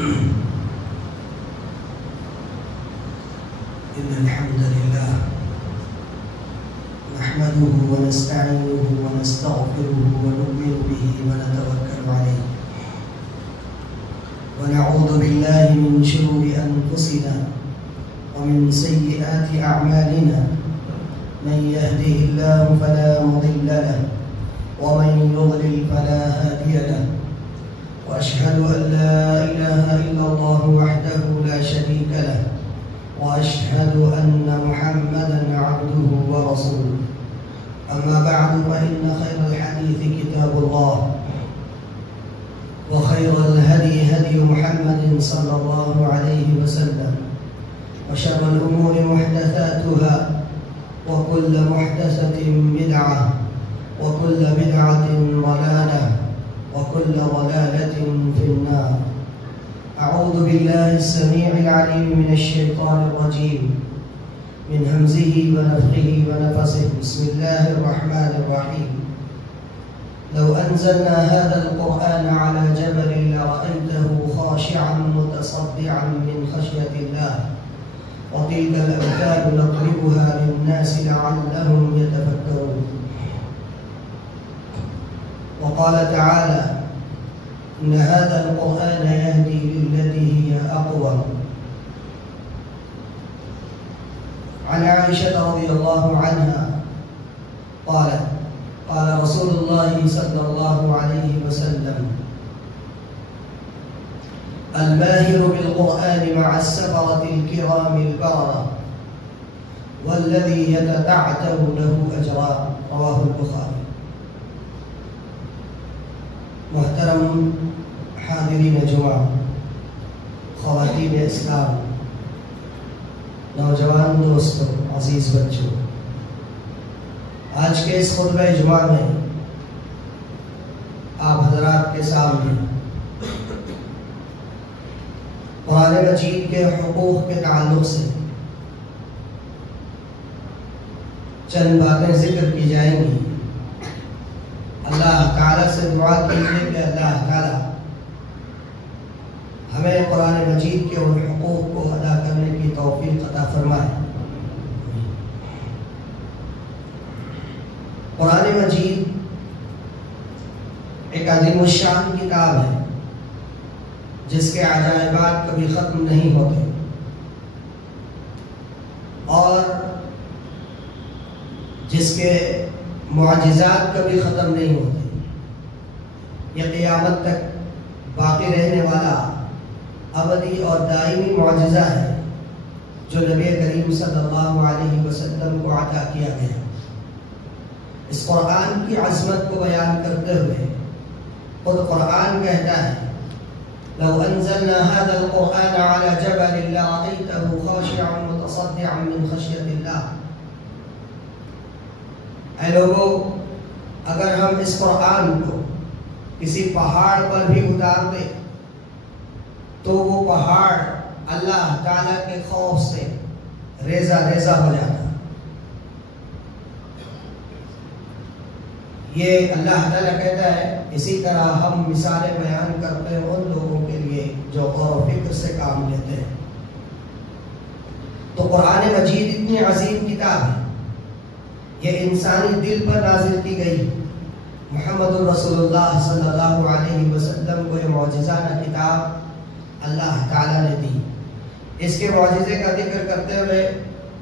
إن الحمد لله نحمده ونستعينه ونستغفره ونؤمن به ونتوكل عليه ونعوذ بالله من شرور أنفسنا ومن سيئات أعمالنا من يهده الله فلا مضل له ومن يضلل فلا هادي له وأشهد أن لا إله إلا الله وحده لا شريك له وأشهد أن محمدا عبده ورسوله أما بعد فإن خير الحديث كتاب الله وخير الهدي هدي محمد صلى الله عليه وسلم وشر الأمور محدثاتها وكل محدثة بدعة وكل بدعة ضلالة وكل ضلالة في النار. أعوذ بالله السميع العليم من الشيطان الرجيم من همزه ونفخه ونفثه. بسم الله الرحمن الرحيم. لو أنزلنا هذا القرآن على جبل لرأيته خاشعا متصدعا من خشية الله وتلك الأمثال نضربها للناس لعلهم يتفكرون. وقال تعالى إن هذا القرآن يهدي للتي هي أقوم. عن عائشة رضي الله عنها قالت قال رسول الله صلى الله عليه وسلم الماهر بالقرآن مع السفرة الكرام البررة والذي يتتعتع له أجران. رواه البخاري. محترم حاضرین جمعہ، خواتین اسلام، نوجوان دوستوں، عزیز بچوں، آج کے اس خطبہ جمعہ میں آپ حضرات کے سامنے قرآن مجید کے حقوق کے تعلق سے چند باتیں ذکر کی جائیں گی۔ اللہ تعالیٰ سے دعا کیجیے کہ اللہ تعالیٰ ہمیں قرآن مجید کے ان حقوق کو ادا کرنے کی توفیق عطا فرمائے۔ قرآن مجید ایک عظیم الشان کتاب ہے جس کے عجائبات کبھی ختم نہیں ہوتے اور جس کے معجزات کبھی ختم نہیں ہوتے۔ یہ قیامت تک باقی رہنے والا ابدی اور دائمی معجزہ ہے جو نبی کریم صلی اللہ علیہ وسلم کو عطا کیا گیا۔ اس قرآن کی عظمت کو بیان کرتے ہوئے خود قرآن کہتا ہے لو انزلنا هذا القرآن على جبل لرأيته خاشعا متصدعا من خشية الله۔ اے لوگو، اگر ہم اس قرآن کو کسی پہاڑ پر بھی اتار دیں تو وہ پہاڑ اللہ تعالیٰ کے خوف سے ریزہ ریزہ ہو جاتا۔ یہ اللہ تعالیٰ کہتا ہے، اسی طرح ہم مثالیں بیان کرتے ہیں ان لوگوں کے لیے جو غور و فکر سے کام لیتے ہیں۔ تو قرآن مجید اتنی عظیم کتاب ہے، یہ انسانی دل پر نازل کی گئی۔ محمد رسول اللہ صلی اللہ علیہ وسلم کو یہ معجزانہ کتاب اللہ تعالیٰ نے دی۔ اس کے معجزے کا ذکر کرتے ہوئے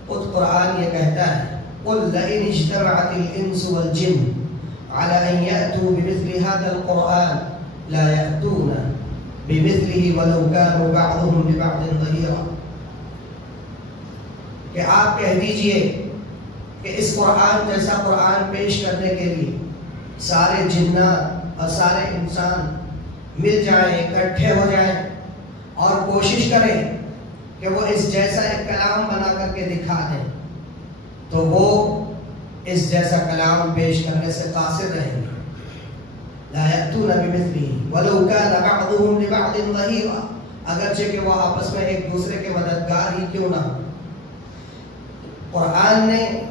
خود قرآن یہ کہتا ہے قُلْ لَئِنِ اجْتَمَعَتِ الْإِنسُ وَالْجِنُّ عَلَىٰ أَن يَأْتُوا بِمِثْلِ هَذَا الْقُرْآنِ لَا يَأْتُونَ بِمِثْلِهِ وَلَوْ كَانُوا بَعْضُهُمْ لِبَعْضٍ ظَهِيرًا۔ کہ آپ کہہ دیجئے کہ اس قرآن جیسا قرآن پیش کرنے کے لیے سارے جنات اور سارے انسان مل جائیں، اکٹھے ہو جائیں اور کوشش کریں کہ وہ اس جیسا ایک کلام بنا کر کے دکھا دیں تو وہ اس جیسا کلام پیش کرنے سے قاصر رہیں گے۔ لا یأتون بمثلہ ولو کان بعضهم لبعض ظہیرا، اگرچہ کہ وہ آپس میں ایک دوسرے کے مددگار ہی کیوں نہ ہو۔ قرآن نے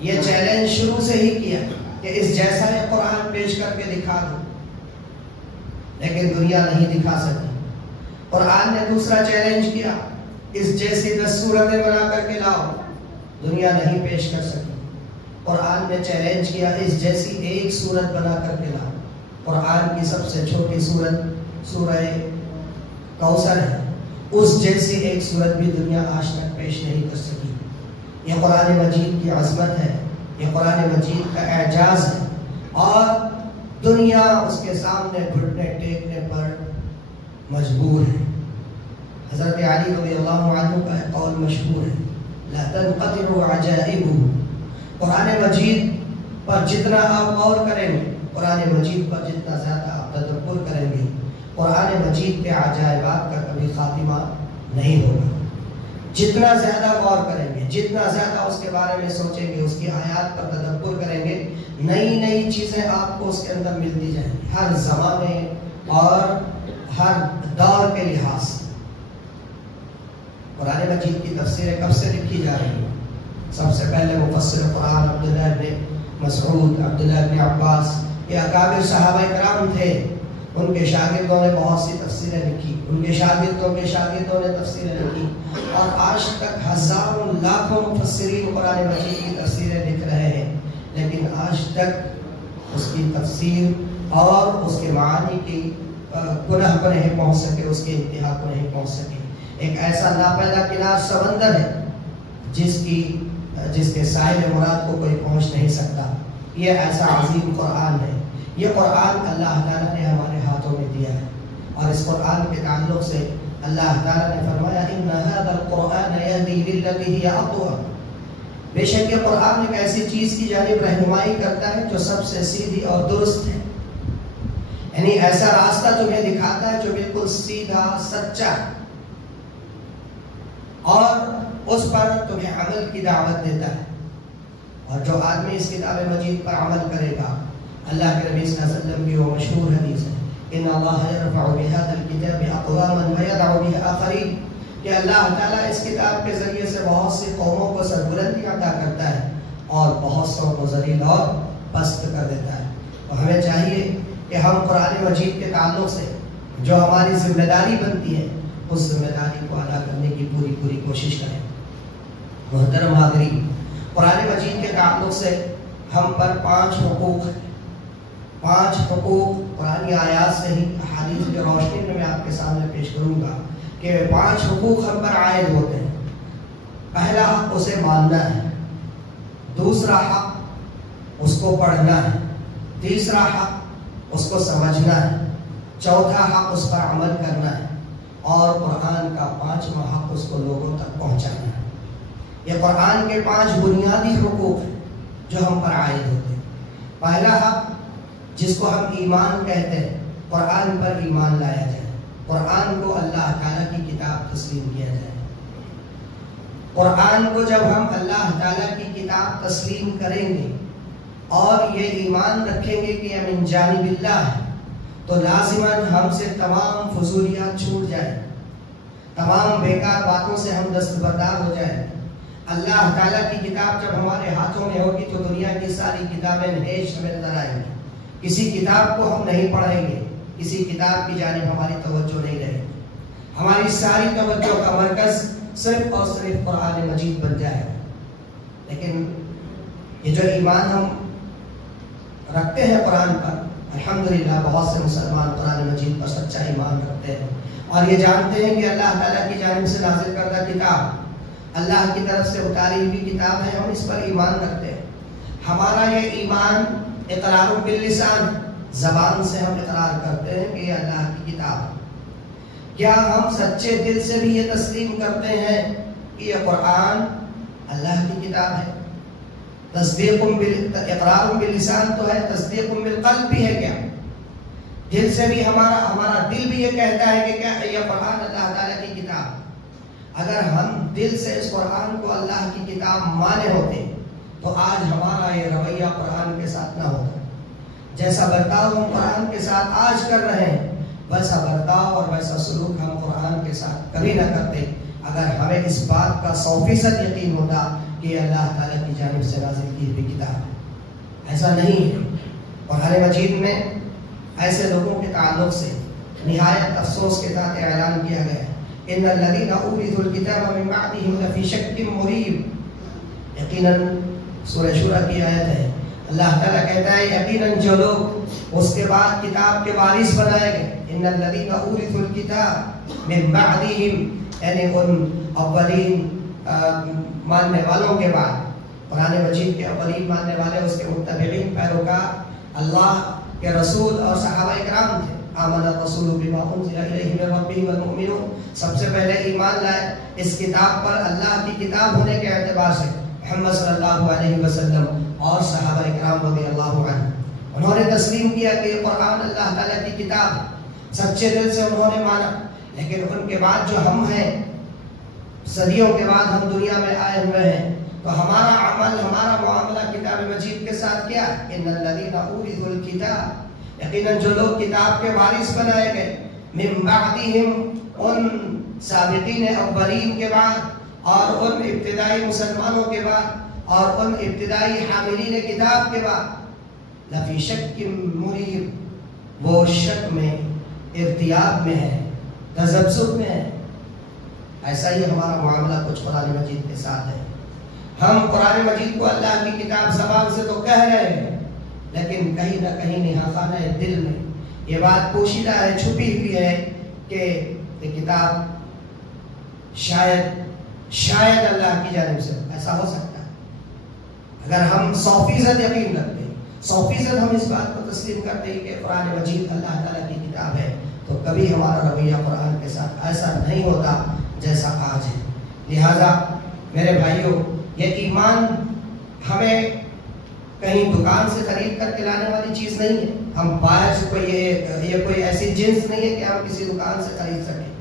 یہ چیلنج شروع سے ہی کیا کہ اس جیسا یہ قرآن پیش کر کے دکھا دو، لیکن دنیا نہیں دکھا سکی۔ قرآن نے دوسرا چیلنج کیا، اس جیسی 10 صورتیں بنا کر کے لاؤ، دنیا نہیں پیش کر سکی۔ قرآن نے چیلنج کیا، اس جیسی ایک صورت بنا کر کے لاؤ۔ قرآن کی سب سے چھوٹی صورت سورہ کوثر ہے، اس جیسی ایک صورت بھی دنیا آج تک پیش نہیں کر سکی۔ یہ قرآن مجید کی عظمت ہے، یہ قرآن مجید کا اعجاز ہے، اور دنیا اس کے سامنے گھٹنے ٹیکنے پر مجبور ہے۔ حضرت علی رضی اللہ عنہ کا ایک قول مشہور ہے، لا تنقطع عجائبہ۔ قرآن مجید پر جتنا آپ غور کریں گے، قرآن مجید پر جتنا زیادہ آپ تدبر کریں گے، قرآن مجید کے عجائبات کا کبھی خاتمہ نہیں ہوگا۔ جتنا زیادہ غور کریں گے، جتنا زیادہ اس کے بارے میں سوچیں گے، اس کی آیات پر تدبر کریں گے، نئی نئی چیزیں آپ کو اس کے اندر ملتی جائیں گی، ہر زمانے اور ہر دور کے لحاظ سے۔ قرآن مجید کی تفسیریں کب سے لکھی جا رہی ہیں؟ سب سے پہلے مفسر قرآن عبداللہ ابن مسعود، عبداللہ ابن عباس، یہ اکابر صحابہ کرام تھے، ان کے شاگردوں نے بہت سی تفسیریں لکھی، ان کے شاگردوں نے تفسیریں لکھی، اور آج تک ہزاروں لاکھوں مفسرین قرآن مجید کی تفسیریں لکھ رہے ہیں، لیکن آج تک اس کی تفسیر اور اس کے معانی کی گناہ کو نہیں پہنچ سکے، اس کے انتہا کو نہیں پہنچ سکے۔ ایک ایسا لاپیدا کنار سمندر ہے جس کے ساحل مراد کو کوئی پہنچ نہیں سکتا۔ یہ ایسا عظیم قرآن ہے، یہ قرآن اللہ تعالیٰ نے ہمارے ہاتھوں میں دیا ہے، اور اس قرآن کے تعلق سے اللہ تعالیٰ نے فرمایا ان هذا القرآن يهدي للتي هي اقوم۔ بے شک یہ قرآن ایک ایسی چیز کی جانب رہنمائی کرتا ہے جو سب سے سیدھی اور درست ہے، یعنی ایسا راستہ تمہیں دکھاتا ہے جو بالکل سیدھا سچا ہے، اور اس پر تمہیں عمل کی دعوت دیتا ہے۔ اور جو آدمی اس کتاب مجید پر عمل کرے گا، اللہ کے نبی صلی اللہ علیہ وسلم کی وہ مشہور حدیث ہے، ان اللہ یرفع بهذا الكتاب اقواما ويضع به آخرین، کہ اللہ تعالیٰ اس کتاب کے ذریعے سے بہت سی قوموں کو سربلندی عطا کرتا ہے اور بہت سو کو ذلیل اور پست کر دیتا ہے۔ تو ہمیں چاہیے کہ ہم قرآن مجید کے تعلق سے جو ہماری ذمہ داری بنتی ہے، اس ذمہ داری کو ادا کرنے کی پوری کوشش کریں۔ محترم حاضرین، قرآن مجید کے تعلق سے ہم پر 5 حقوق ہیں، 5 حقوق قرآن آیات سے ہی احادیث کی روشنی میں آپ کے سامنے پیش کروں گا کہ 5 حقوق ہم پر عائد ہوتے ہیں۔ پہلا حق اسے ماننا ہے، دوسرا حق اس کو پڑھنا ہے، تیسرا حق اس کو سمجھنا ہے، چوتھا حق اس پر عمل کرنا ہے، اور قرآن کا 5واں حق اس کو لوگوں تک پہنچانا ہے۔ یہ قرآن کے 5 بنیادی حقوق ہیں جو ہم پر عائد ہوتے ہیں۔ پہلا حق جس کو ہم ایمان کہتے ہیں، قرآن پر ایمان لایا جائے، قرآن کو اللہ تعالیٰ کی کتاب تسلیم کیا جائے۔ قرآن کو جب ہم اللہ تعالیٰ کی کتاب تسلیم کریں گے اور یہ ایمان رکھیں گے کہ یہ من جانب اللہ ہے، تو لازماً ہم سے تمام فضولیات چھوٹ جائیں، تمام بیکار باتوں سے ہم دستبردار ہو جائیں۔ اللہ تعالیٰ کی کتاب جب ہمارے ہاتھوں میں ہوگی تو دنیا کی ساری کتابیں نہیش ہمیں نظر آئیں گی، کسی کتاب کو ہم نہیں پڑھیں گے، کسی کتاب کی جانب ہماری توجہ نہیں رہے گی، ہماری ساری توجہ کا مرکز صرف اور صرف قرآن مجید بن جائے گا۔ لیکن یہ جو ایمان ہم رکھتے ہیں قرآن پر، الحمدللہ بہت سے مسلمان قرآن مجید پر سچا ایمان رکھتے ہیں، اور یہ جانتے ہیں کہ اللہ تعالیٰ کی جانب سے نازل کردہ کتاب اللہ کی طرف سے اتاری ہوئی کتاب ہے، ہم اس پر ایمان رکھتے ہیں۔ ہمارا یہ ایمان اقرار باللسان، زبان سے ہم اقرار کرتے ہیں کہ یہ اللہ کی کتاب ہے۔ کیا ہم سچے دل سے بھی یہ تسلیم کرتے ہیں کہ یہ قرآن اللہ کی کتاب ہے؟ اقرار باللسان تو ہے، تصدیق بالقلب بھی ہے کیا؟ دل سے بھی ہمارا دل بھی یہ کہتا ہے کہ کیا یہ قرآن اللہ تعالیٰ کی کتاب؟ اگر ہم دل سے اس قرآن کو اللہ کی کتاب مانے ہوتے تو آج ہمارا یہ رویہ قرآن کے ساتھ نہ ہوتا۔ جیسا برتاؤ ہم قرآن کے ساتھ آج کر رہے ہیں، ویسا برتاؤ اور ویسا سلوک ہم قرآن کے ساتھ کبھی نہ کرتے اگر ہمیں اس بات کا 100% یقین ہوتا کہ یہ اللہ تعالیٰ کی جانب سے نازل کی ہوئی کتاب ہے۔ ایسا نہیں ہے۔ قرآن مجید میں ایسے لوگوں کے تعلق سے نہایت افسوس کے ساتھ اعلان کیا گیا ہے ان الذین اورثوا الکتاب من بعدهم لفی شک مریب. یقیناً سورہ شورى کی آیت ہے. اللہ تعالیٰ کہتا ہے یقیناً جو لوگ اس کے بعد کتاب کے وارث بنائے گئے ان الذین اورثوا الکتاب من بعدهم یعنی ان اولین ماننے والوں کے بعد قرآن مجید کے اولین ماننے والے اس کے متبعین پیروکار اللہ کے رسول اور صحابہ کرام تھے. آمن الرسول بما انزل الیہ من ربہ والمؤمنون سب سے پہلے ایمان لائے اس کتاب پر اللہ کی کتاب ہونے کے اعتبار سے محمد صلی اللہ علیہ وسلم اور صحابہ کرام رضی اللہ عنہ. انہوں نے تسلیم کیا کہ یہ قرآن اللہ تعالیٰ کی کتاب ہے. سچے دل سے انہوں نے مانا. لیکن ان کے بعد جو ہم ہیں صدیوں کے بعد ہم دنیا میں آئے ہوئے ہیں تو ہمارا عمل ہمارا معاملہ کتاب مجید کے ساتھ کیا ہے؟ ان الذین اورثوا الکتاب یقیناً جو لوگ کتاب کے وارث بنائے گئے من بعدہم ان سابقین اولین کے بعد اور ان ابتدائی مسلمانوں کے بعد اور ان ابتدائی حاملین کتاب کے بعد لفی شک مریب وہ شک میں ارتیاب میں ہے تذبذب میں ہے. ایسا ہی ہمارا معاملہ کچھ قرآن مجید کے ساتھ ہے. ہم قرآن مجید کو اللہ کی کتاب زبان سے تو کہہ رہے ہیں لیکن کہیں نہ کہیں نہاخانہ دل میں یہ بات پوشیدہ ہے چھپی ہوئی ہے کہ یہ کتاب شاید اللہ کی جانب سے ایسا ہو سکتا ہے. اگر ہم 100% یقین رکھتے ہیں 100% ہم اس بات کو تسلیم کرتے ہیں کہ قرآن مجید اللہ تعالیٰ کی کتاب ہے تو کبھی ہمارا رویہ قرآن کے ساتھ ایسا نہیں ہوتا جیسا آج ہے. لہذا میرے بھائیوں یہ ایمان ہمیں کہیں دکان سے خرید کر کے لانے والی چیز نہیں ہے. ہم باہر سے یہ کوئی ایسی جنس نہیں ہے کہ ہم کسی دکان سے خرید سکیں.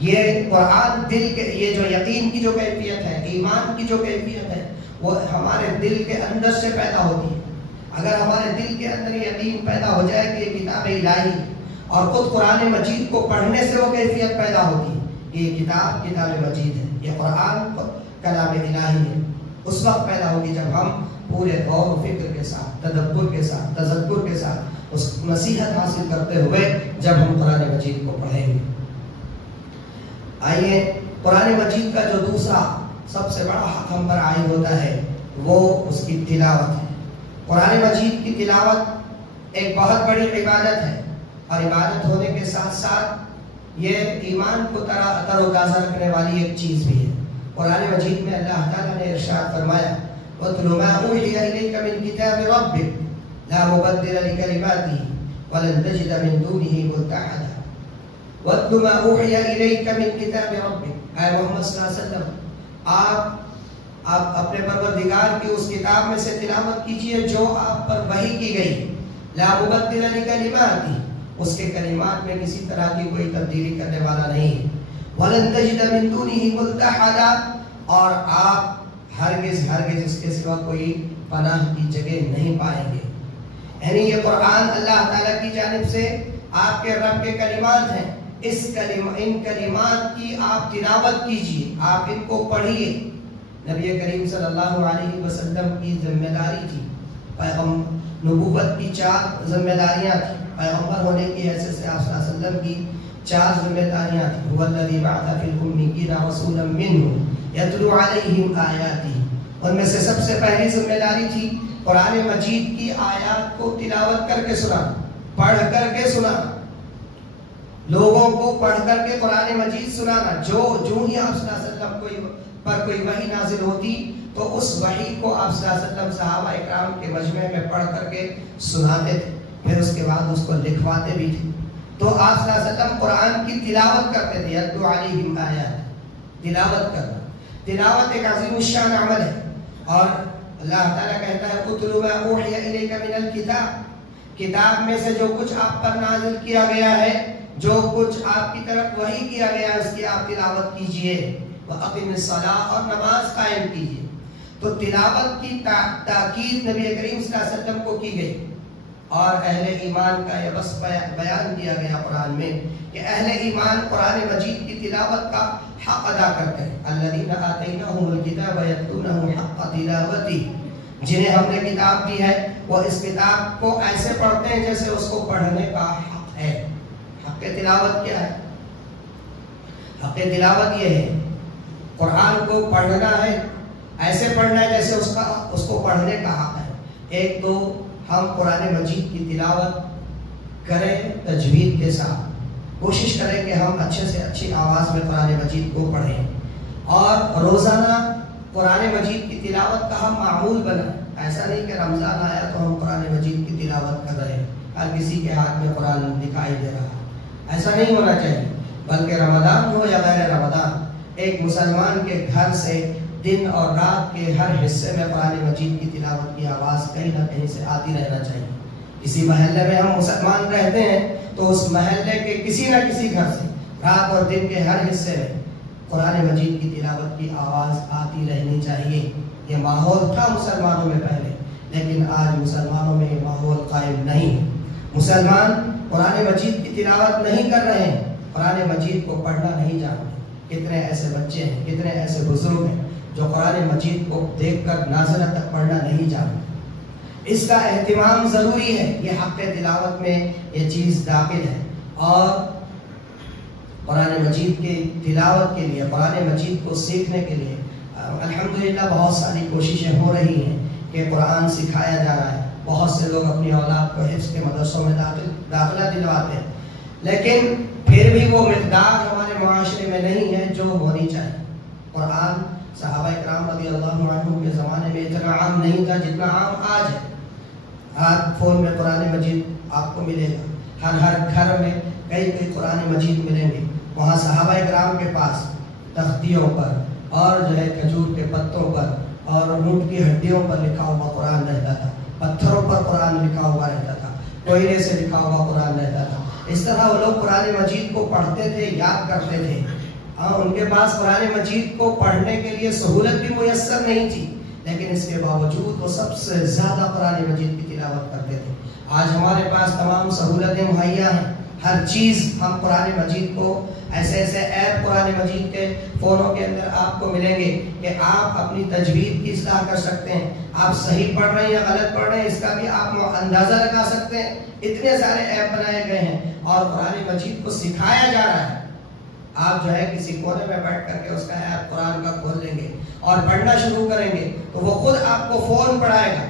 یہ قرآن دل کے یہ جو یقین کی جو کیفیت ہے ایمان کی جو کیفیت ہے وہ ہمارے دل کے اندر سے پیدا ہوتی ہے. اگر ہمارے دل کے اندر یقین پیدا ہو جائے کہ یہ کتاب الہی اور خود قرآن مجید کو پڑھنے سے وہ کیفیت پیدا ہوتی ہے کہ یہ کتاب مجید ہے یہ قرآن کلام الہی ہے. اس وقت پیدا ہوگی جب ہم پورے غور و فکر کے ساتھ تدبر کے ساتھ تذکر کے ساتھ اس نصیحت حاصل کرتے ہوئے جب ہم قرآن مجید کو پڑھیں گے. آئیے قرآن مجید کا جو دوسرا سب سے بڑا حق ہم پر عائد ہوتا ہے وہ اس کی تلاوت ہے. قرآن مجید کی تلاوت ایک بہت بڑی عبادت ہے اور عبادت ہونے کے ساتھ ساتھ یہ ایمان کو تر و تازہ رکھنے والی ایک چیز بھی ہے. قرآن مجید میں اللہ تعالیٰ نے ارشاد فرمایا وَاتْلُ مَا أُوحِيَ إِلَيْكَ مِنْ كِتَابِ رَبِّكَ لَا مُبَدِّلَ لِكَلِمَاتِهِ وَلَن تَجِدَ مِن دُونِهِ مُلْتَحَدًا. وَاتْلُ مَا أُوحِيَ إِلَيْكَ مِنْ كِتَابِ رَبِّكَ اے محمد صلی اللہ علیہ وسلم آپ اپنے پروردگار کی اس کتاب میں سے تلاوت کیجئے جو آپ پر وحی کی گئی. لا مبدل لکلماتہ اس کے کلمات میں کسی طرح کی کوئی تبدیلی کرنے والا نہیں. وَلَن تَجِدَ مِن دُونِهِ مُلْتَحَدًا اور آپ ہرگز اس کے سوا کوئی پناہ کی جگہ نہیں پائیں گے. یعنی یہ قرآن اللہ تعالیٰ کی جانب سے آپ کے رب کے کلمات ہیں. ان کلمات کی آپ تلاوت کیجئے آپ ان کو پڑھیے. نبی کریم صلی اللہ علیہ وسلم کی ذمہ داری تھی. نبوت کی 4 ذمہ داریاں تھیں. پیغمبر ہونے کی حیثیت سے آپ صلی اللہ علیہ وسلم کی 4 ذمہ داریاں تھیں. هو الذی بعث فی الأمیین رسولا منهم یتلو علیہم آیاتہ. ان میں سے سب سے پہلی ذمہ داری تھی قرآن مجید کی آیات کو تلاوت کر کے سنانا پڑھ کر کے سنانا. لوگوں کو پڑھ کر کے قرآن مجید سنانا. جو ہی آپ صلی اللہ علیہ وسلم پر کوئی وحی نازل ہوتی تو اس وحی کو آپ صلی اللہ علیہ وسلم صحابہ اکرام کے مجمع میں پڑھ کر کے سناتے تھے. پھر اس کے بعد اس کو لکھواتے بھی تھے. تو آپ صلی اللہ علیہ وسلم قرآن کی تلاوت کرتے تھے. یتلو علیہم آیات تلاوت کرنا. تلاوت ایک عظیم الشان عمل ہے اور اللہ تعالیٰ کہتا ہے اتلو ما اوحی الیک من الکتاب کتاب میں سے جو کچھ آپ پر نازل کیا گیا ہے جو کچھ آپ کی طرف وحی کیا گیا ہے اس کی آپ تلاوت کیجئے. وَأَقِمِ الصَّلَاةَ اور نماز قائم کیجئے. تو تلاوت کی تاکید نبی کریم صلی اللہ علیہ وسلم کو کی گئی اور اہل ایمان کا یہ بس بیان کیا گیا قرآن میں کہ اہل ایمان قرآن مجید کی تلاوت کا حق ادا کرتے ہیں. الذین آتیناہم الکتاب یتلونہ حق تلاوتہ جنہیں ہم نے کتاب دی ہے وہ اس کتاب کو ایسے پڑھتے ہیں جیسے اس کو پڑھنے کا حق ہے. حق تلاوت کیا ہے؟ حق تلاوت یہ ہے قرآن کو پڑھنا ہے، ایسے پڑھنا ہے جیسے اس کو پڑھنے کا حق ہے۔ ایک تو ہم قرآن مجید کی تلاوت کریں تجوید کے ساتھ، کوشش کریں کہ ہم اچھے سے اچھی آواز میں قرآن مجید کو پڑھیں، اور روزانہ قرآن مجید کی تلاوت کا ہم معمول بنائیں۔ ایسا نہیں کہ رمضان آیا تو ہم قرآن مجید کی تلاوت کر رہے ہیں، ہر کسی کے ہاتھ میں قرآن دکھائی دے رہا، ایسا نہیں ہونا چاہیے۔ بلکہ رمضان ہو یا غیر رمضان، ایک مسلمان کے گھر سے دن اور رات کے ہر حصے میں قرآن مجید کی تلاوت کی آواز کہیں نہ کہیں سے آتی رہنا چاہیے۔ کسی محلے میں ہم مسلمان رہتے ہیں تو اس محلے کے کسی نہ کسی گھر سے رات اور دن کے ہر حصے میں قرآن مجید کی تلاوت کی آواز آتی رہنی چاہیے۔ یہ ماحول تھا مسلمانوں میں پہلے، لیکن آج مسلمانوں میں یہ ماحول قائم نہیں ہے۔ مسلمان قرآن مجید کی تلاوت نہیں کر رہے ہیں، قرآن مجید کو پڑھنا نہیں جانتے۔ کتنے ایسے بچے ہیں، کتنے ایسے بزرگ ہیں جو قرآن مجید کو دیکھ کر ناظرہ تک پڑھنا نہیں جانتے۔ اس کا اہتمام ضروری ہے، یہ حق تلاوت میں یہ چیز داخل ہے۔ اور قرآن مجید کی تلاوت کے لیے، قرآن مجید کو سیکھنے کے لیے الحمدللہ بہت ساری کوششیں ہو رہی ہیں کہ قرآن سکھایا جا رہا ہے۔ بہت سے لوگ اپنی اولاد کو حفظ کے مدرسوں میں داخلہ دلواتے ہیں، لیکن پھر بھی وہ مقدار ہمارے معاشرے میں نہیں ہے جو ہونی چاہیے۔ قرآن صحابہ کرام رضی اللہ عنہ کے زمانے میں اتنا عام نہیں تھا جتنا عام آج ہے۔ آج فون میں قرآن مجید آپ کو ملے گا، ہر گھر میں کئی قرآن مجید ملیں گے۔ وہاں صحابہ کرام کے پاس تختیوں پر اور جو ہے کھجور کے پتوں پر اور اونٹ کی ہڈیوں پر لکھا ہوا قرآن رہتا تھا، پتھروں پر قرآن لکھا ہوا رہتا تھا، کوئلے سے لکھا ہوا قرآن رہتا تھا۔ اس طرح وہ لوگ قرآن مجید کو پڑھتے تھے، یاد کرتے تھے۔ ان کے پاس قرآن مجید کو پڑھنے کے لیے سہولت بھی میسر نہیں تھی، لیکن اس کے باوجود وہ سب سے زیادہ قرآن مجید کی تلاوت کرتے تھے۔ آج ہمارے پاس تمام سہولتیں مہیا ہیں، ہر چیز ہم قرآن مجید کو ایسے ایپ قرآن مجید کے فونوں کے اندر آپ کو ملیں گے کہ آپ اپنی تجوید کی اصلاح کر سکتے ہیں، آپ صحیح پڑھ رہے ہیں یا غلط پڑھ رہے ہیں اس کا بھی آپ اندازہ لگا سکتے ہیں۔ اتنے سارے ایپ بنائے گئے ہیں اور قرآن مجید کو سکھایا جا رہا ہے۔ آپ جو ہے کسی کونے میں بیٹھ کر کے اس کا ایپ قرآن کا کھول لیں گے اور پڑھنا شروع کریں گے تو وہ خود آپ کو فون پڑھائے گا۔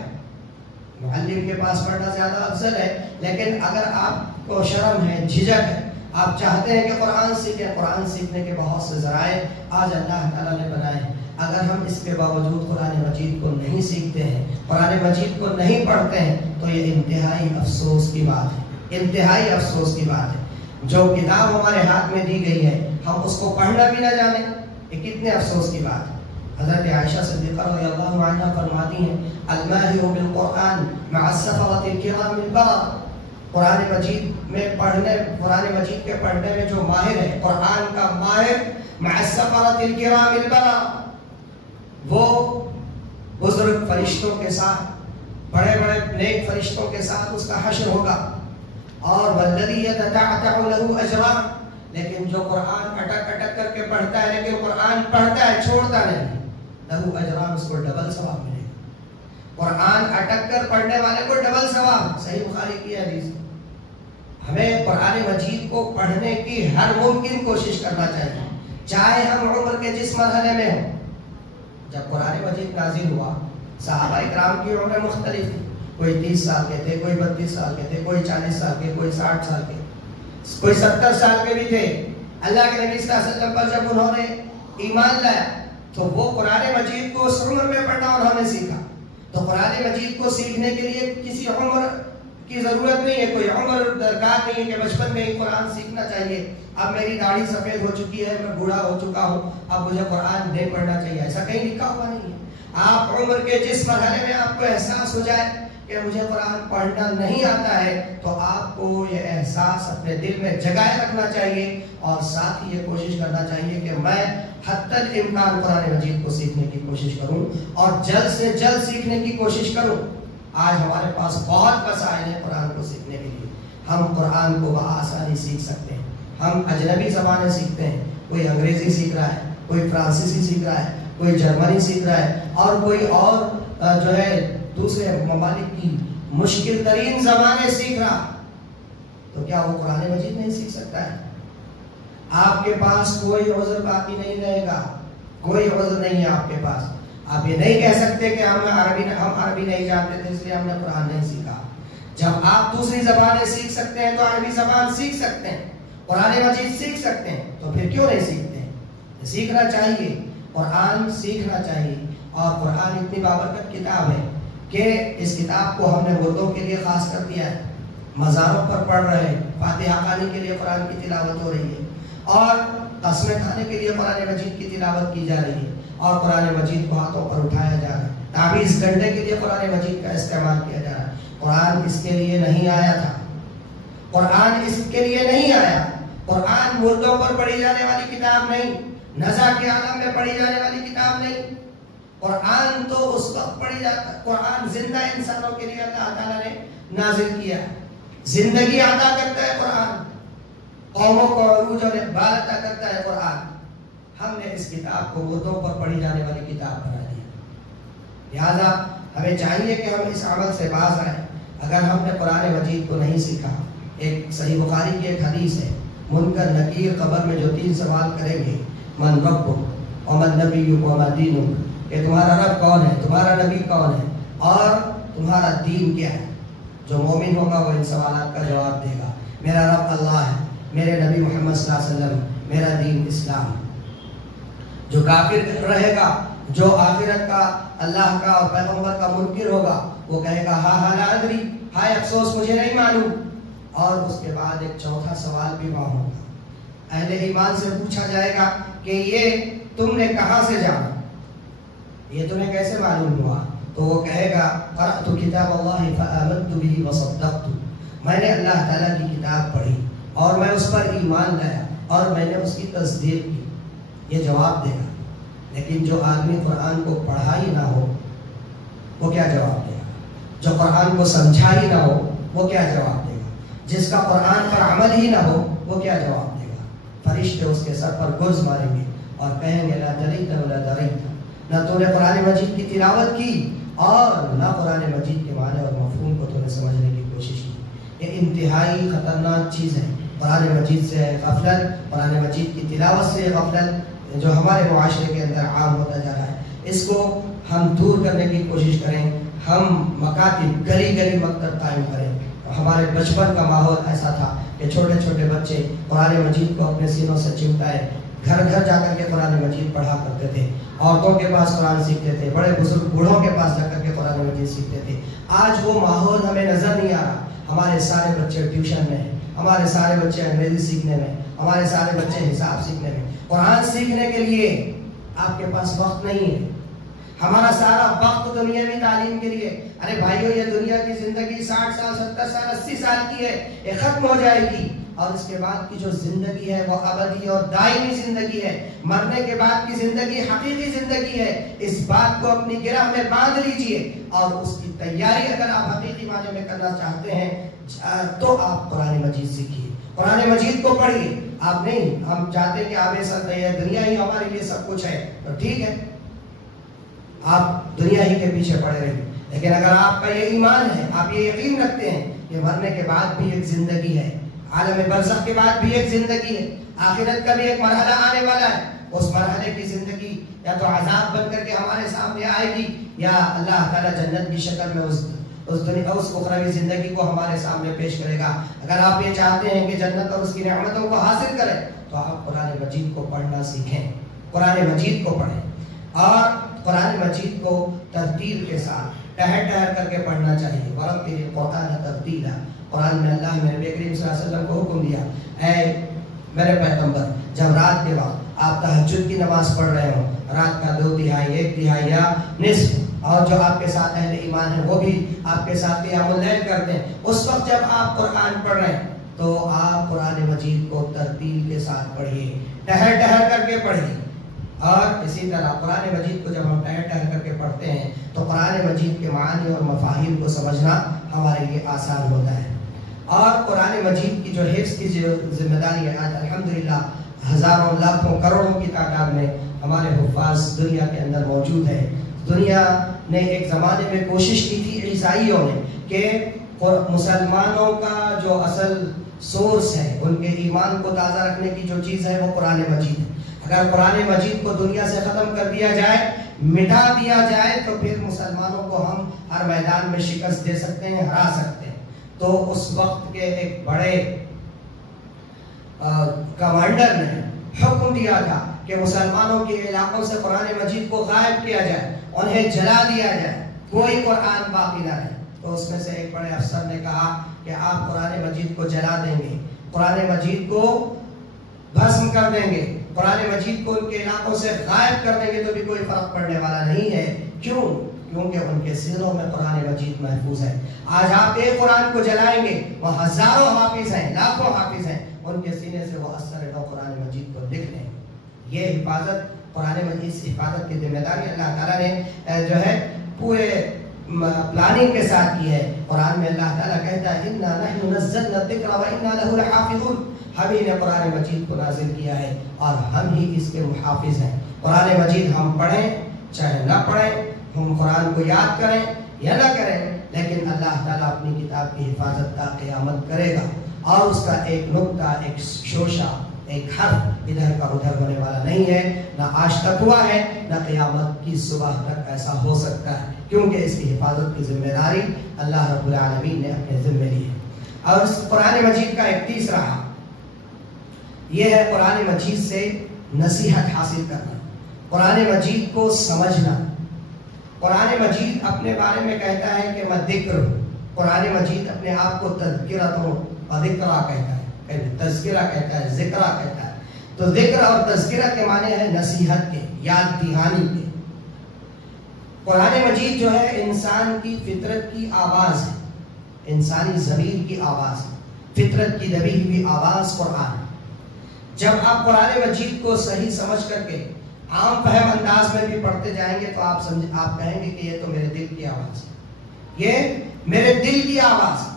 معلم کے پاس پڑھنا زیادہ افضل ہے، لیکن اگر آپ کو شرم ہے، جھجک ہے، آپ چاہتے ہیں کہ قرآن سیکھیں، قرآن سیکھنے کے بہت سے ذرائع آج اللہ تعالیٰ نے بنائے ہیں۔ اگر ہم اس کے باوجود قرآن مجید کو نہیں سیکھتے ہیں، قرآن مجید کو نہیں پڑھتے ہیں تو یہ انتہائی افسوس کی بات ہے، انتہائی افسوس کی بات ہے۔ جو کتاب ہمارے ہاتھ میں دی گئی ہے ہم اس کو پڑھنا بھی نہ جانیں، یہ کتنے افسوس کی بات ہے۔ حضرت عائشہ صدیقہ رضی اللہ عنہا فرماتی ہیں الماہر بالقرآن مع السفرۃ الکرام البررہ، قرآن مجید میں پڑھنے، قرآن مجید کے پڑھنے میں جو ماہر ہے، قرآن کا ماہر مع السفرۃ الکرام البررہ، وہ بزرگ فرشتوں کے ساتھ، بڑے بڑے نیک فرشتوں کے ساتھ اس کا حشر ہوگا۔ اور والذی یتتعتع له اجران، لیکن جو قرآن اٹک اٹک کر کے پڑھتا ہے لیکن قرآن پڑھتا ہے چھوڑتا نہیں، له اجران، اس کو ڈبل ثواب ملے گا۔ قرآن اٹک کر پڑھنے والے کو ڈبل ثواب، صحیح بخاری کی حدیث۔ ہمیں قرآن مجید کو پڑھنے کی ہر ممکن کوشش کرنا چاہیے، چاہے ہم عمر کے جس مرحلے میں ہوں۔ جب قرآن مجید نازل ہوا صحابہ کرام کی عمر مختلف تھی، کوئی 30 سال کے تھے، کوئی 32 سال کے تھے، کوئی 40 سال کے، کوئی 60 سال کے، کوئی 70 سال کے بھی تھے۔ اللہ کے نبی صلی اللہ علیہ وسلم پر جب انہوں نے ایمان لایا تو وہ قرآن مجید کو اس عمر میں پڑھنا انہوں نے سیکھا۔ تو قرآن مجید کو سیکھنے کے لیے کسی عمر کی ضرورت نہیں ہے، کوئی عمر درکار نہیں ہے کہ بچپن میں ہی قرآن سیکھنا چاہیے، اب میری داڑھی سفید ہو چکی ہے، میں بوڑھا ہو چکا ہوں، اب مجھے قرآن نہیں پڑھنا چاہیے، ایسا کہیں لکھا ہوا نہیں ہے۔ آپ عمر کے جس مرحلے میں آپ کو احساس ہو جائے کہ مجھے قرآن پڑھنا نہیں آتا ہے تو آپ کو یہ احساس اپنے دل میں جگائے رکھنا چاہیے اور ساتھ ہی یہ کوشش کرنا چاہیے کہ میں حتی الامکان قرآن مجید کو سیکھنے کی کوشش کروں اور جلد سے جلد سیکھنے کی کوشش کروں۔ آج ہمارے پاس بہت وسائل ہیں قرآن کو سیکھنے کے لیے، ہم قرآن کو بآسانی سیکھ سکتے ہیں۔ ہم اجنبی زبانیں سیکھتے ہیں، کوئی انگریزی سیکھ رہا ہے، کوئی فرانسیسی سیکھ رہا ہے، کوئی جرمنی سیکھ رہا ہے اور کوئی اور جو ہے دوسرے ممالک کی مشکل ترین زبانیں سیکھ رہا۔ تو کیا وہ قرآن مجید نہیں سیکھ سکتا ہے؟ آپ کے پاس کوئی عذر باقی نہیں رہے گا، کوئی عذر نہیں ہے آپ کے پاس۔ آپ یہ نہیں کہہ سکتے کہ ہم عربی نہیں جانتے تھے اس لیے ہم نے قرآن نہیں سیکھا۔ جب آپ دوسری زبانیں سیکھ سکتے ہیں تو عربی زبان سیکھ سکتے ہیں، قرآن مجید سیکھ سکتے ہیں، تو پھر کیوں نہیں سیکھتے ہیں؟ سیکھنا چاہیے، قرآن سیکھنا چاہیے۔ اور قرآن اتنی بابرکت کتاب ہے کہ اس کتاب کو ہم نے مردوں کے لیے خاص کر دیا ہے، مزاروں پر پڑھ رہے ہیں، فاتحہ خانی کے لیے قرآن کی تلاوت ہو رہی ہے، اور قسمیں کھانے کے لیے قرآن مجید کی تلاوت کی جا رہی ہے، اور قرآن مجید کو ہاتھوں پر اٹھایا جا رہا ہے، تعویذ گھنٹے کے لیے قرآن مجید کا استعمال کیا جا رہا ہے۔ قرآن اس کے لیے نہیں آیا تھا، قرآن اس کے لیے نہیں آیا۔ قرآن مردوں پر پڑھی جانے والی کتاب نہیں، نزا کے عالم میں پڑھی جانے والی کتاب نہیں۔ قرآن تو اس وقت پڑھی جاتا، قرآن زندہ انسانوں کے لیے اللہ تعالیٰ نے نازل کیا، زندگی عطا کرتا ہے قرآن، قوموں کو عروج اور اقبال عطا کرتا ہے قرآن۔ ہم نے اس کتاب کو مردوں پر پڑھی جانے والی کتاب بنا دیا، لہذا ہمیں چاہیے کہ ہم اس عمل سے باز رہیں۔ اگر ہم نے قرآن مجید کو نہیں سیکھا، ایک صحیح بخاری کی ایک حدیث ہے، منکر نکیر قبر میں جو 3 سوال کریں گے، من ربک ومن نبیک وما دینک، کہ تمہارا رب کون ہے، تمہارا نبی کون ہے، اور تمہارا دین کیا ہے۔ جو مومن ہوگا وہ ان سوالات کا جواب دے گا، میرا رب اللہ ہے، میرے نبی محمد صلی اللہ علیہ وسلم، میرا دین اسلام۔ جو کافر رہے گا، جو آخرت کا، اللہ کا اور پیغمبر کا منکر ہوگا، وہ کہے گا ہاں لا ادری، ہائے افسوس مجھے نہیں معلوم۔ اور اس کے بعد ایک چوتھا سوال بھی وہاں ہوگا، اہل ایمان سے پوچھا جائے گا کہ یہ تم نے کہاں سے جانا، یہ تمہیں کیسے معلوم ہوا؟ تو وہ کہے گا قرأت کتاب اللہ فآمنت به وصدقت، میں نے اللہ تعالیٰ کی کتاب پڑھی اور میں اس پر ایمان لایا اور میں نے اس کی تصدیق کی، یہ جواب دے گا۔ لیکن جو آدمی قرآن کو پڑھا ہی نہ ہو وہ کیا جواب دے گا؟ جو قرآن کو سمجھا ہی نہ ہو وہ کیا جواب دے گا؟ جس کا قرآن پر عمل ہی نہ ہو وہ کیا جواب دے گا؟ فرشتے اس کے سر پر گرز ماریں گے اور کہیں گے لا دریت ولا دریت، نہ تو نے قرآن مجید کی تلاوت کی اور نہ قرآن مجید کے معنی اور مفہوم کو تو نے سمجھنے کی کوشش کی۔ یہ انتہائی خطرناک چیز ہے، قرآن مجید سے غفلت، قرآن مجید کی تلاوت سے غفلت جو ہمارے معاشرے کے اندر عام ہوتا جا رہا ہے، اس کو ہم دور کرنے کی کوشش کریں۔ ہم مکاتب، گلی گلی مکتب قائم کریں۔ ہمارے بچپن کا ماحول ایسا تھا کہ چھوٹے چھوٹے بچے قرآن مجید کو اپنے سینوں سے چمٹائے گھر گھر جا کر کے قرآن مجید پڑھا کرتے تھے، عورتوں کے پاس قرآن سیکھتے تھے، بڑے بزرگ بوڑھوں کے پاس جا کر کے قرآن مجید سیکھتے تھے۔ آج وہ ماحول ہمیں نظر نہیں آ رہا۔ ہمارے سارے بچے ٹیوشن میں ہیں، ہمارے سارے بچے انگریزی سیکھنے میں، ہمارے سارے بچے حساب سیکھنے میں۔ قرآن سیکھنے کے لیے آپ کے پاس وقت نہیں ہے۔ ہمارا سارا وقت دنیاوی تعلیم کے لیے، ارے بھائیو یہ دنیا کی زندگی 60 سال 70 سال 80 سال کی ہے، یہ ختم ہو جائے گی، اور اس کے بعد کی جو زندگی ہے وہ ابدی اور دائمی زندگی ہے۔ مرنے کے بعد کی زندگی حقیقی زندگی ہے۔ اس بات کو اپنی گرہ میں باندھ لیجئے، اور اس کی تیاری اگر آپ حقیقی معنی میں کرنا چاہتے ہیں تو آپ قرآن مجید سیکھیے، قرآن مجید کو پڑھیے۔ آپ نہیں، ہم چاہتے ہیں کہ آپ سب دنیا ہی ہمارے لیے سب کچھ ہے، تو ٹھیک ہے آپ دنیا ہی کے پیچھے پڑے رہیے، لیکن اگر آپ کا یہ ایمان ہے، آپ یہ یقین رکھتے ہیں کہ مرنے کے بعد بھی ایک زندگی ہے، عالم برزخ کے بعد بھی ایک زندگی ہے، آخرت کا بھی ایک مرحلہ آنے والا ہے، اس مرحلے کی زندگی یا تو عذاب بن کر کے ہمارے سامنے آئے گی، یا اللہ تعالیٰ جنت کی شکل میں اس اخروی زندگی کو ہمارے سامنے پیش کرے گا۔ اگر آپ یہ چاہتے ہیں کہ جنت اور اس کی نعمتوں کو حاصل کریں تو آپ قرآن مجید کو پڑھنا سیکھیں، قرآن مجید کو پڑھیں، اور قرآن مجید کو ترتیل کے ساتھ ٹہر ٹہر کر کے پڑھنا چاہیے۔ ورتل القرآن ترتیلا، قرآن میں اللہ نے نبی کریم صلی اللہ علیہ وسلم کو حکم دیا، اے میرے پیغمبر، جب رات کے وقت آپ تہجد کی نماز پڑھ رہے ہوں، رات کا 2/3 1/3 یا نصف، اور جو آپ کے ساتھ اہل ایمان ہیں وہ بھی آپ کے ساتھ قیام اللیل کرتے ہیں، اس وقت جب آپ قرآن پڑھ رہے ہیں تو آپ قرآن مجید کو ترتیل کے ساتھ پڑھیے، ٹہر ٹہر کر کے پڑھیے۔ اور اسی طرح قرآن مجید کو جب ہم ٹہر ٹہر کر کے پڑھتے ہیں تو قرآن مجید کے معانی اور مفاہیم کو سمجھنا ہمارے لیے آسان ہوتا ہے۔ اور قرآن مجید کی جو حفظ کی جو ذمہ داری ہے، آج الحمدللہ ہزاروں لاکھوں کروڑوں کی تعداد میں ہمارے حفاظ دنیا کے اندر موجود ہیں۔ دنیا نے ایک زمانے میں کوشش کی تھی، عیسائیوں نے، کہ مسلمانوں کا جو اصل سورس ہے، ان کے ایمان کو تازہ رکھنے کی جو چیز ہے وہ قرآن مجید ہے۔ اگر قرآن مجید کو دنیا سے ختم کر دیا جائے، مٹا دیا جائے، تو پھر مسلمانوں کو ہم ہر میدان میں شکست دے سکتے ہیں، ہرا سکتے ہیں۔ تو اس وقت کے ایک بڑے کمانڈر نے حکم دیا تھا کہ مسلمانوں کے علاقوں سے قرآن مجید کو غائب کیا جائے، انہیں جلا دیا جائے، کوئی قرآن باقی نہ رہے۔ تو اس میں سے ایک بڑے افسر نے کہا کہ آپ قرآن مجید کو جلا دیں گے، قرآن مجید کو بھسم کر دیں گے، قرآن مجید کو ان کے علاقوں سے غائب کر دیں گے تو بھی کوئی فرق پڑنے والا نہیں ہے۔ کیوں؟ کیونکہ ان کے سینوں میں قرآن مجید محفوظ ہے۔ آج آپ ایک قرآن کو جلائیں گے، وہ ہزاروں حافظ ہیں، لاکھوں حافظ ہیں، ان کے سینے سے وہ اثر نو قرآن مجید کو لکھ لیں۔ یہ حفاظت، قرآن مجید سے حفاظت کی ذمہ داری اللہ تعالیٰ نے جو ہے پورے پلاننگ کے ساتھ کی ہے۔ قرآن میں اللہ تعالیٰ کہتا ہے اِنَّا نَحْنُ نَزَّلْنَا الذِّكْرَ وَإِنَّا لَهُ لَحَافِظُونَ، ہم ہی نے قرآن مجید کو نازل کیا ہے اور ہم ہی اس کے محافظ ہیں۔ قرآن مجید ہم پڑھیں چاہے نہ پڑھیں، ہم قرآن کو یاد کریں یا نہ کریں، لیکن اللہ تعالیٰ اپنی کتاب کی حفاظت تا قیامت کرے گا، اور اس کا ایک نقطہ، ایک شوشہ، ایک حرف ادھر کا ادھر ہونے والا نہیں ہے، نہ آج تک ہوا ہے، نہ قیامت کی صبح تک ایسا ہو سکتا ہے، کیونکہ اس کی حفاظت کی ذمہ داری اللہ رب العالمین نے اپنے ذمہ لی ہے۔ اور اس قرآن مجید کا ایک تیسرا یہ ہے قرآن مجید سے نصیحت حاصل کرنا، قرآن مجید کو سمجھنا۔ قرآن مجید اپنے بارے میں کہتا ہے کہ میں ذکر ہوں، قرآن مجید اپنے آپ کو تذکرۃ و ذکرہ کہتا ہے، تذکرہ کہتا ہے، ذکرہ کہتا ہے۔ تو ذکر اور تذکرہ کے معنی ہے نصیحت کے، یاد دہانی کے۔ قرآن مجید جو ہے انسان کی فطرت کی آواز ہے، انسانی ضمیر کی آواز ہے، فطرت کی دبی ہوئی آواز قرآن ہے۔ جب آپ قرآن مجید کو صحیح سمجھ کر کے عام فہم انداز میں بھی پڑھتے جائیں گے تو آپ کہیں گے کہ یہ تو میرے دل کی آواز ہے، یہ میرے دل کی آواز ہے۔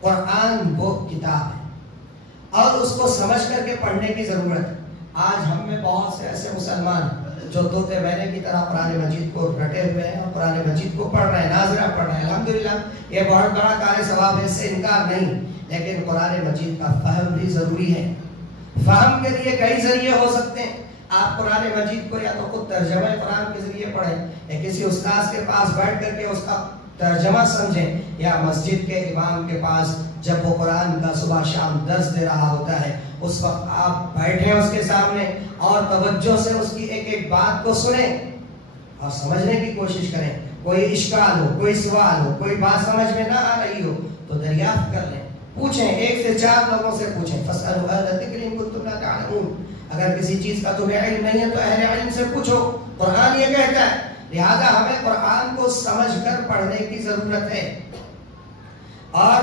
قرآن وہ کتاب ہے اور اس کو سمجھ کر کے پڑھنے کی ضرورت ہے۔ آج ہم میں بہت سے ایسے مسلمان جو طوطے بینے کی طرح قرآن مجید کو رٹے ہوئے ہیں اور قرآن مجید کو پڑھ رہے ہیں، ناظرہ پڑھ رہے ہیں، الحمدللہ یہ بہت بڑا کار ثواب ہے، اس سے انکار نہیں، لیکن قرآن مجید کا فہم بھی ضروری ہے۔ فہم کے لیے کئی ذریعے ہو سکتے ہیں۔ آپ قرآن مجید کو یا تو خود ترجمہ قرآن کے ذریعے پڑھیں، یا کسی استاذ کے پاس بیٹھ کر کے اس کا ترجمہ سمجھیں، یا مسجد کے امام کے پاس جب وہ قرآن کا صبح شام درس دے رہا ہوتا ہے اس وقت آپ بیٹھیں اس کے سامنے اور توجہ سے اس کی ایک ایک بات کو سنیں اور سمجھنے کی کوشش کریں۔ کوئی اشکال ہو، کوئی سوال ہو، کوئی بات سمجھ میں نہ آ رہی ہو تو دریافت کر لیں، پوچھیں، 1 سے 4 لوگوں سے پوچھیں۔ فَاسْأَلُوا أَهْلَ الذِّكْرِ إِن كُنتُمْ لَا تَعْلَمُونَ، اگر کسی چیز کا تمہیں علم نہیں ہے تو اہل علم سے پوچھو، قرآن یہ کہتا ہے۔ لہذا ہمیں قرآن کو سمجھ کر پڑھنے کی ضرورت ہے۔ اور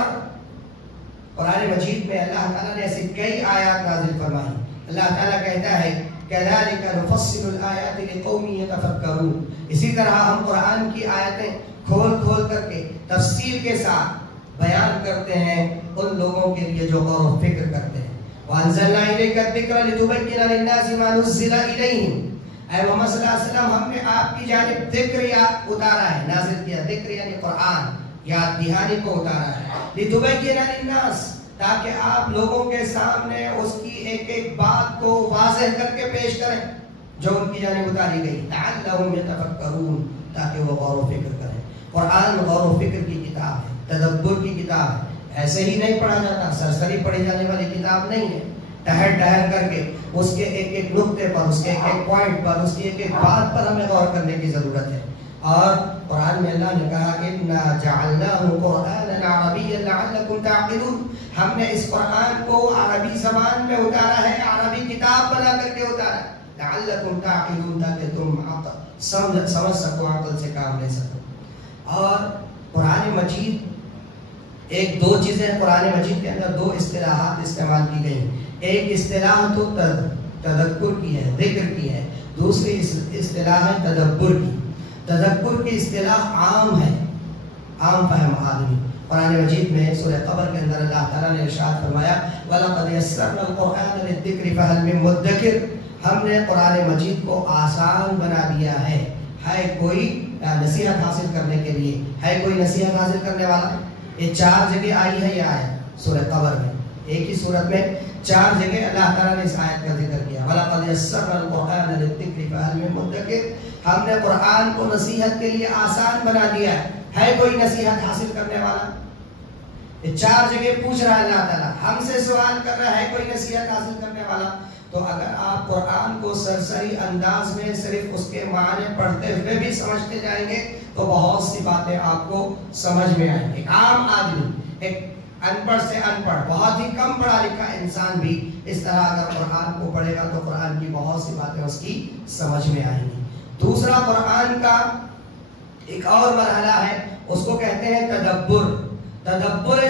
قرآن مجید میں اللہ تعالیٰ نے ایسی کئی آیات نازل فرمائی۔ اللہ تعالیٰ کہتا ہے كَذَلِكَ نُفَصِّلُ الْآيَاتِ لِقَوْمٍ يَتَفَكَّرُونَ، اسی طرح ہم قرآن کی آیتیں کھول کھول کر کے تفصیل کے ساتھ بیان کرتے ہیں ان لوگوں کے لیے جو غور و فکر کرتے ہیں۔ وَأَنزَلْنَا إِلَيْكَ الذِّكْرَ لِتُبَيِّنَ لِلنَّاسِ مَا نُزِّلَ إِلَيْهِمْ، اے محمد صلی اللہ علیہ وسلم ہم نے آپ کی جانب ذکر اتارا ہے، نازل کیا، ذکر یعنی قرآن، یاد دہانی کو اتارا ہے۔ لِتُبَيِّنَ لِلنَّاسِ، تاکہ آپ لوگوں کے سامنے اس کی ایک ایک بات کو واضح کر کے پیش کریں جو ان کی جانب اتاری گئی۔ لَعَلَّهُمْ يَتَفَكَّرُونَ، تاکہ وہ غور و فکر کریں۔ قرآن غور و فکر کی کتاب ہے، تدبر کی کتاب ہے، ایسے ہی نہیں پڑھا جاتا، سرسری پڑھی جانے والی کتاب نہیں ہے۔ ٹہر ٹہر کر کے اس کے ایک ایک نقطے پر، اس کے ایک ایک پوائنٹ پر، اس کی ایک ایک بات پر ہمیں غور کرنے کی ضرورت ہے۔ اور قرآن میں اللہ نے کہا کہ اِنَّا جَعَلْنَاهُ قُرْآنًا عَرَبِيًّا لَعَلَّكُمْ تَعْقِلُونَ، ہم نے اس قرآن کو عربی زبان میں اتارا ہے، عربی کتاب بنا کر کے اتارا ہے، لَعَلَّكُمْ تَعْقِلُونَ، تاکہ تم سمجھ سکو، عقل سے کام لے سکو۔ اور قرآن مجید ایک دو چیزیں، قرآن مجید کے اندر 2 اصطلاحات استعمال کی گئی۔ ایک اصطلاح تو تذکر کی ہے، ذکر کی ہے، دوسری اصطلاح ہے تدبر کی۔ تذکر کی اصطلاح عام ہے، عام فہم آدمی۔ قرآن مجید میں سورہ قمر کے اندر اللہ تعالیٰ نے ارشاد فرمایا وَلَقَدْ يَسَّرْنَا الْقُرْآنَ لِلذِّكْرِ فَهَلْ مِن مُدَّكِرٍ، ہم نے قرآن مجید کو آسان بنا دیا ہے کوئی نصیحت حاصل کرنے کے لیے، ہے کوئی نصیحت حاصل کرنے والا؟ یہ 4 جگہ آئی ہے یہ آیت سورہ قمر میں۔ ایک ہی صورت میں 4 جگہ اللہ تعالیٰ نے اس آیت کا ذکر کیا. وَلَقَدْ يَسَّرْنَا الْقُرْآنَ لِلذِّكْرِ فَهَلْ مِن مُدَّكِرٍ. ہم نے قرآن کو نصیحت کے لیے آسان بنا دیا ہے کوئی نصیحت حاصل کرنے والا؟ یہ 4 جگہ پوچھ رہا ہے اللہ تعالیٰ، ہم سے سوال کر رہا ہے کوئی نصیحت حاصل کرنے والا؟ تو اگر آپ قرآن کو سرسری انداز میں صرف اس کے معنی پڑھتے ہوئے بھی سمجھتے جائیں گے تو بہت سی باتیں آپ کو سمجھ میں آئیں گی. ایک عام آدمی، ایک ان پڑھ سے ان پڑھ، بہت ہی کم پڑھا لکھا انسان بھی اس طرح اگر قرآن کو پڑھے گا تو قرآن کی بہت سی باتیں اس کی سمجھ میں آئیں گی. دوسرا، قرآن کا ایک اور مرحلہ ہے، اس کو کہتے ہیں تدبر. تدبر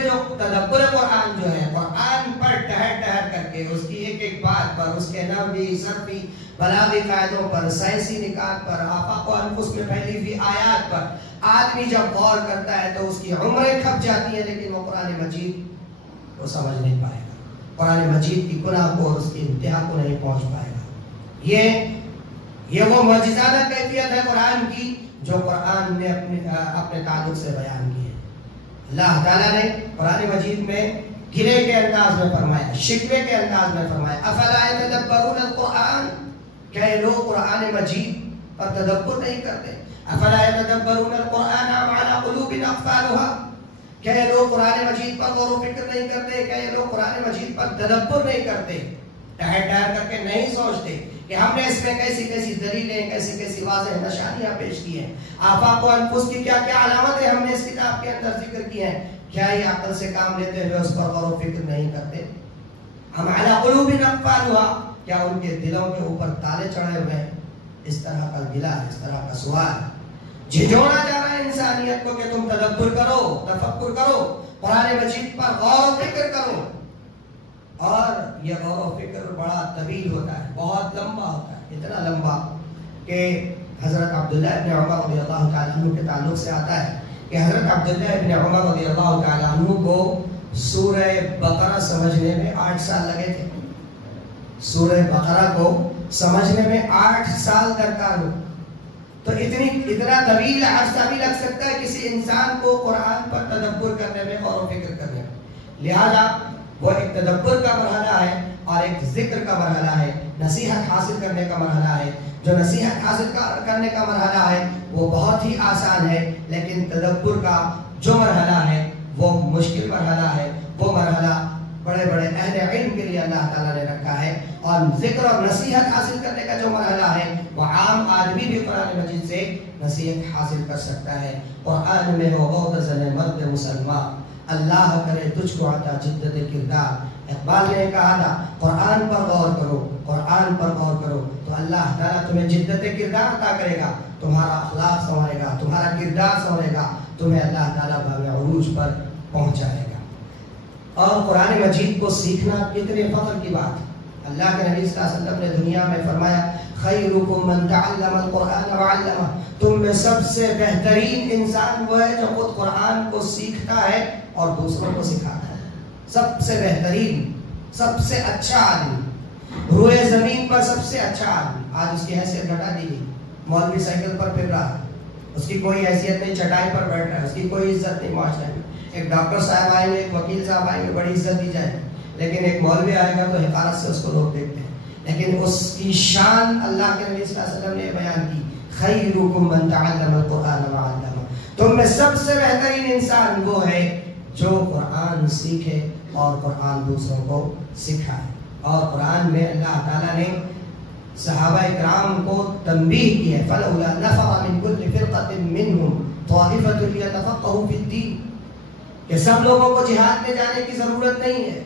قرآن جو ہے، قرآن پر ٹہر کر کے اس کی ایک ایک بات پر، اس کے نحوی، صرفی، بلاغی قاعدوں پر، سائنسی نکات پر، آفاق و انفس میں پھیلی ہوئی آیات پر آدمی جب غور کرتا ہے تو اس کی عمریں کھپ جاتی ہیں، لیکن وہ قرآن مجید کو سمجھ نہیں پائے گا، قرآن مجید کی گناہ کو اور اس کی انتہا کو نہیں پہنچ پائے گا. یہ وہ معجزانہ کیفیت ہے قرآن کی جو قرآن نے اپنے تعلق سے بیان کی ہے. اللہ تعالیٰ نے قرآن مجید میں گرے کے انداز میں فرمایا، شکوے کے انداز میں فرمایا، افلا یتدبرون القرآن، کیا یہ لوگ قرآن مجید پر تدبر نہیں کرتے؟ افلا یتدبرون القرآن ام علی قلوب اقفالها، کیا یہ لوگ قرآن مجید پر غور و فکر نہیں کرتے؟ کیا یہ لوگ قرآن مجید پر تدبر نہیں کرتے؟ ٹہر کر کے نہیں سوچتے کہ ہم نے اس میں کیسی کیسی دلیلیں، کیسی کیسی واضح نشانیاں پیش کی ہیں، آفاق و انفس کی کیا کیا علامتیں ہم نے اس کتاب کے اندر ذکر کی ہیں، کیا یہ عقل سے کام لیتے ہوئے اس پر غور و فکر نہیں کرتے؟ ہم علی قلوب اقفالها، کیا ان کے دلوں کے اوپر تالے چڑھے ہوئے ہیں؟ اس طرح کا گلا، اس طرح کا سوال جھجوڑا جا رہا ہے انسانیت کو کہ تم تدبر کرو، تفکر کرو، قرآن مجید پر غور و فکر کرو. اور یہ غور و فکر بڑا طویل ہوتا ہے، بہت لمبا ہوتا ہے، اتنا لمبا کہ حضرت عبداللہ ابن عمر رضی اللہ تعالیٰ عنہ کے تعلق سے آتا ہے کہ حضرت عبداللہ ابن عمر رضی اللہ تعالیٰ عنہ کو سورہ بقرہ سمجھنے میں 8 سال لگے تھے. سورہ بقرہ کو سمجھنے میں 8 سال درکار ہو. تو اتنا طویل عرصہ بھی لگ سکتا ہے کسی انسان کو قرآن پر تدبر کرنے میں، غور و فکر کرنے میں. لہذا وہ ایک تدبر کا مرحلہ ہے اور ایک ذکر کا مرحلہ ہے، نصیحت حاصل کرنے کا مرحلہ ہے. جو نصیحت حاصل کرنے کا مرحلہ ہے وہ بہت ہی آسان ہے، لیکن تدبر کا جو مرحلہ ہے وہ مشکل مرحلہ ہے. وہ مرحلہ بڑے بڑے اہل علم کے لیے اللہ تعالیٰ نے رکھا ہے. اور ذکر اور نصیحت حاصل کرنے کا جو مرحلہ ہے وہ عام آدمی بھی قرآن مجید سے نصیحت حاصل کر سکتا ہے. قرآن میں ہو غوطۂ مرد مسلمان، اللہ کرے تجھ کو عطا جدت کردار. اقبال نے کہا تھا قرآن پر غور کرو، قرآن پر غور کرو تو اللہ تعالیٰ تمہیں جدت کردار عطا کرے گا، تمہارا اخلاق سنوارے گا، تمہارا کردار سنوارے گا، تمہیں اللہ تعالیٰ باب عروج پر پہنچائے گا. اور قرآن مجید کو سیکھنا کتنے فخر کی بات ہے. اللہ کے نبی صلی اللہ علیہ وسلم نے دنیا میں فرمایا خیرکم من تعلم القرآن وعلمہ، تم میں سب سے بہترین انسان وہ ہے جو خود قرآن کو سیکھتا ہے اور دوسروں کو سکھاتا ہے. سب سے بہترین، سب سے اچھا آدمی روئے زمین پر، سب سے اچھا آدمی. آج اس کی حیثیت گھٹا دی گئی. مولوی سائیکل پر پھر رہا ہے، اس کی کوئی حیثیت نہیں، چٹائی پر بیٹھ رہا ہے، اس کی کوئی عزت نہیں معاشرے میں. ایک ڈاکٹر صاحب آئیں گے، ایک وکیل صاحب آئیں گے، بڑی عزت دی جائے گی، لیکن ایک مولوی آئے گا تو حقارت سے اس کو لوگ دیکھتے ہیں. لیکن اس کی شان اللہ کے نبی صلی اللہ علیہ وسلم نے بیان کی خیرکم من تعلم القرآن وعلمہ، تم میں سب سے بہترین انسان وہ ہے جو قرآن سیکھے اور قرآن دوسروں کو سکھائے. اور قرآن میں اللہ تعالیٰ نے صحابہ اکرام کو تنبیہ کی ہے فلولا نفر من كل فرقة منهم طائفة ليتفقهوا في الدين، کہ سب لوگوں کو جہاد میں جانے کی ضرورت نہیں ہے.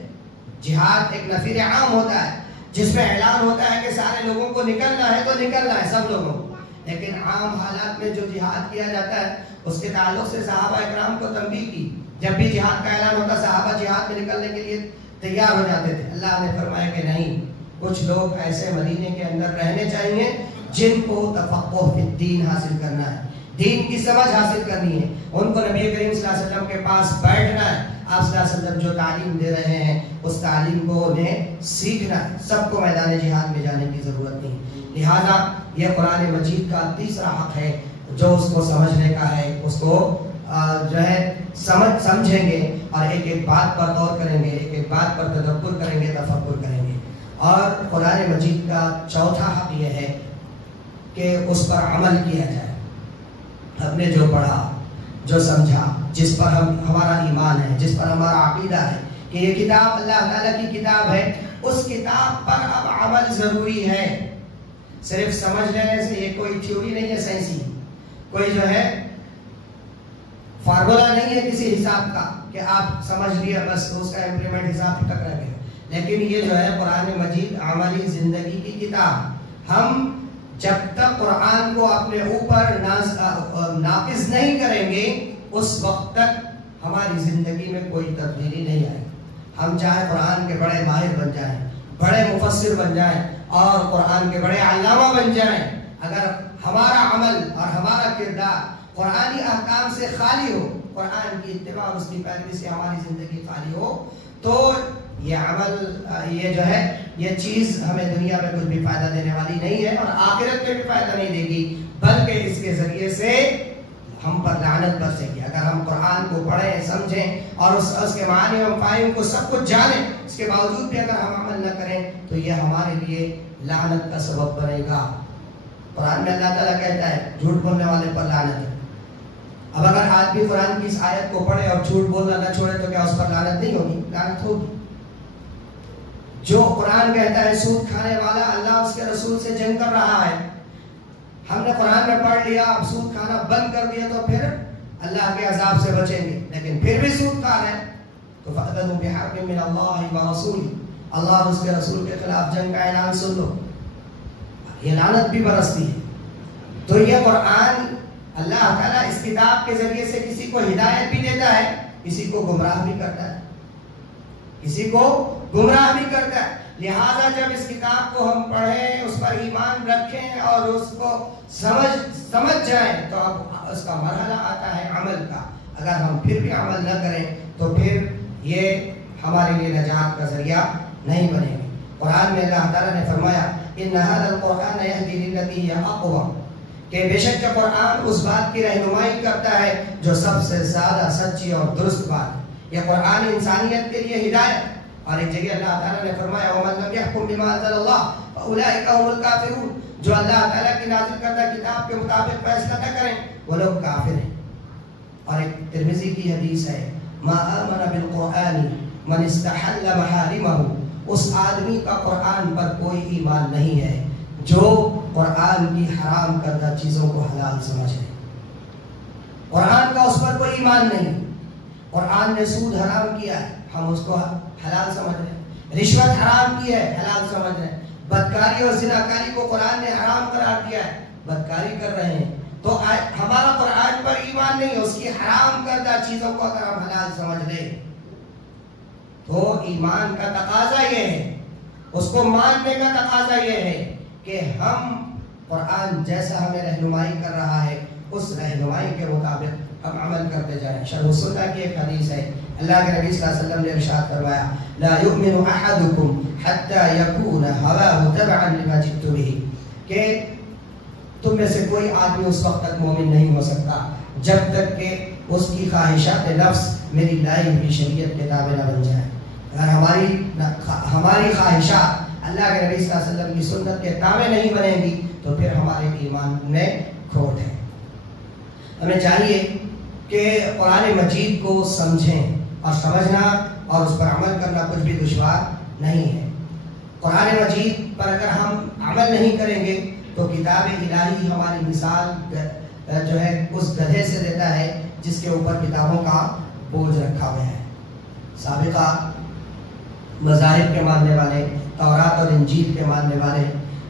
جہاد ایک نفیر عام ہوتا ہے جس میں اعلان ہوتا ہے کہ سارے لوگوں کو نکلنا ہے تو نکلنا ہے سب لوگوں کو، لیکن عام حالات میں جو جہاد کیا جاتا ہے اس کے تعلق سے صحابہ اکرام کو تنبیہ کی. جب بھی جہاد کا اعلان ہوتا صحابہ جہاد میں نکلنے کے لیے تیار ہو جاتے تھے. اللہ نے فرمایا کہ نہیں، کچھ لوگ ایسے مدینے کے اندر رہنے چاہیے جن کو تفقہ فی الدین حاصل کرنا ہے، دین کی سمجھ حاصل کرنی ہے. ان کو نبی کریم صلی اللہ علیہ وسلم کے پاس بیٹھنا ہے. آپ صلی اللہ علیہ وسلم جو تعلیم دے رہے ہیں اس تعلیم کو انہیں سیکھنا ہے. سب کو میدان جہاد میں جانے کی ضرورت نہیں. لہذا یہ قرآن مجید کا تیسرا حق ہے جو اس کو سمجھنے کا ہے، اس کو جو ہے سمجھیں گے اور ایک ایک بات پر غور کریں گے، ایک ایک بات پر تدبر کریں گے، تفکر کریں گے. اور قرآن مجید کا چوتھا حق یہ ہے کہ اس پر عمل کیا جائے. ہم نے جو پڑھا، جو سمجھا، جس پر ہمارا ایمان ہے، جس پر ہمارا عقیدہ ہے کہ یہ کتاب اللہ تعالیٰ کی کتاب ہے، اس کتاب پر اب عمل ضروری ہے. صرف سمجھ لینے سے یہ کوئی تھیوری نہیں ہے سائنسی، کوئی جو ہے فارمولا نہیں ہے کسی حساب کا کہ آپ سمجھ لیا بس اس کا امپلیمنٹ حساب تک رہ گئے. لیکن یہ جو ہے قرآن مجید عملی زندگی کی کتاب. ہم جب تک قرآن کو اپنے اوپر نافذ نہیں کریں گے اس وقت تک ہماری زندگی میں کوئی تبدیلی نہیں آئے. ہم چاہے قرآن کے بڑے ماہر بن جائیں، بڑے مفسر بن جائیں اور قرآن کے بڑے علامہ بن جائیں، اگر ہمارا عمل اور ہمارا کردار قرآنی احکام سے خالی ہو، قرآن کی اتباع اور اس کی پیروی سے ہماری زندگی خالی ہو، تو یہ عمل یہ جو ہے یہ چیز ہمیں دنیا میں کچھ بھی فائدہ دینے والی نہیں ہے اور آخرت میں بھی فائدہ نہیں دے گی، بلکہ اس کے ذریعے سے ہم پر لعنت برسے گی. اگر ہم قرآن کو پڑھیں، سمجھیں اور اس کے معنی و مفاہیم کو سب کچھ جانیں، اس کے باوجود بھی اگر ہم عمل نہ کریں تو یہ ہمارے لیے لعنت کا سبب بنے گا. قرآن میں اللہ تعالیٰ کہتا ہے جھوٹ بولنے والے پر لعنت ہے. اب اگر آدمی قرآن کی اس آیت کو پڑھے اور جھوٹ بولنا نہ چھوڑے تو کیا اس پر لعنت نہیں ہوگی؟ لعنت ہوگی. جو قرآن کہتا ہے سود کھانے والا اللہ اس کے رسول سے جنگ کر رہا ہے، ہم نے قرآن میں پڑھ لیا اب سود کھانا بند کر دیا تو پھر اللہ کے عذاب سے بچیں گے، لیکن پھر بھی سود کھا رہے ہیں تو فَأَذَنُوا بِحَرْبٍ مِّنَ اللَّهِ وَرَسُولِهِ، اللہ اور اس کے رسول کے خلاف جنگ کا اعلان سن لو. یہ لعنت بھی برستی ہے. تو یہ قرآن اللہ تعالیٰ اس کتاب کے ذریعے سے کسی کو ہدایت بھی دیتا ہے، کسی کو گمراہ بھی کرتا ہے، کسی کو گمراہ بھی کرتا ہے. لہذا جب اس کتاب کو ہم پڑھیں، اس پر ایمان رکھیں اور اس کو سمجھ جائیں تو اب اس کا مرحلہ آتا ہے عمل کا. اگر ہم پھر بھی عمل نہ کریں تو پھر یہ ہمارے لیے نجات کا ذریعہ نہیں بنے گی. قرآن میں اللہ تعالیٰ نے فرمایا ان هذا القرآن يهدي للتي هي اقوم، کہ بے شک قرآن اس بات کی رہنمائی کرتا ہے جو سب سے زیادہ سچی اور درست بات ہے. یہ قرآن انسانیت کے لیے ہدایت. اور ایک جگہ اللہ تعالیٰ نے فرمایا وَمَن لَّمْ يَحْكُم بِمَا أَنزَلَ اللَّهُ فَأُولَٰئِكَ هُمُ الْكَافِرُونَ، جو اللہ تعالیٰ کی نازل کردہ کتاب کے مطابق فیصلہ نہ کریں وہ لوگ کافر ہیں. اور ایک ترمذی کی حدیث ہے مَا آمَنَ بِالْقُرْآنِ مَنِ اسْتَحَلَّ مَحَارِمَهُ، اس آدمی کا قرآن پر کوئی ایمان نہیں ہے جو قرآن کی حرام کردہ چیزوں کو حلال سمجھے. قرآن کا اس پر کوئی ایمان نہیں. قرآن نے سود حرام کیا ہے، ہم اس کو حلال سمجھ رہے ہیں. رشوت حرام کی ہے، حلال سمجھ رہے ہیں. بدکاری اور زناکاری کو قرآن نے حرام قرار دیا ہے، بدکاری کر رہے ہیں. تو ہمارا قرآن پر ایمان نہیں ہے، اس کی حرام کردہ چیزوں کو اگر ہم حلال سمجھ لیں تو ایمان کا تقاضا یہ ہے، اس کو ماننے کا تقاضا یہ ہے کہ ہم قرآن جیسا ہمیں رہنمائی کر رہا ہے اس رہنمائی کے مطابق ہم عمل کرتے جائیں. شرح السنہ کی ایک حدیث ہے، اللہ کے نبی صلی اللہ علیہ وسلم نے ارشاد فرمایا لا يؤمن احدكم حتى يكون هواه تبعا لما جئت به، کہ تم میں سے کوئی آدمی اس وقت تک مومن نہیں ہو سکتا جب تک کہ اس کی خواہشات نفس میری لائی ہوئی شریعت کے تابع نہ بن جائے. اگر ہماری خواہشات اللہ کے نبی صلی اللہ علیہ وسلم کی سنت کے تابع نہیں بنیں گی تو پھر ہمارے ایمان میں کھوٹ ہے. ہمیں چاہیے کہ قرآن مجید کو سمجھیں اور سمجھنا اور اس پر عمل کرنا کچھ بھی دشوار نہیں ہے. قرآن مجید پر اگر ہم عمل نہیں کریں گے تو کتاب الہی ہماری مثال جو ہے اس گدھے سے دیتا ہے جس کے اوپر کتابوں کا بوجھ رکھا ہوا ہے. سابقہ مذاہب کے ماننے والے، تورات اور انجیل کے ماننے والے،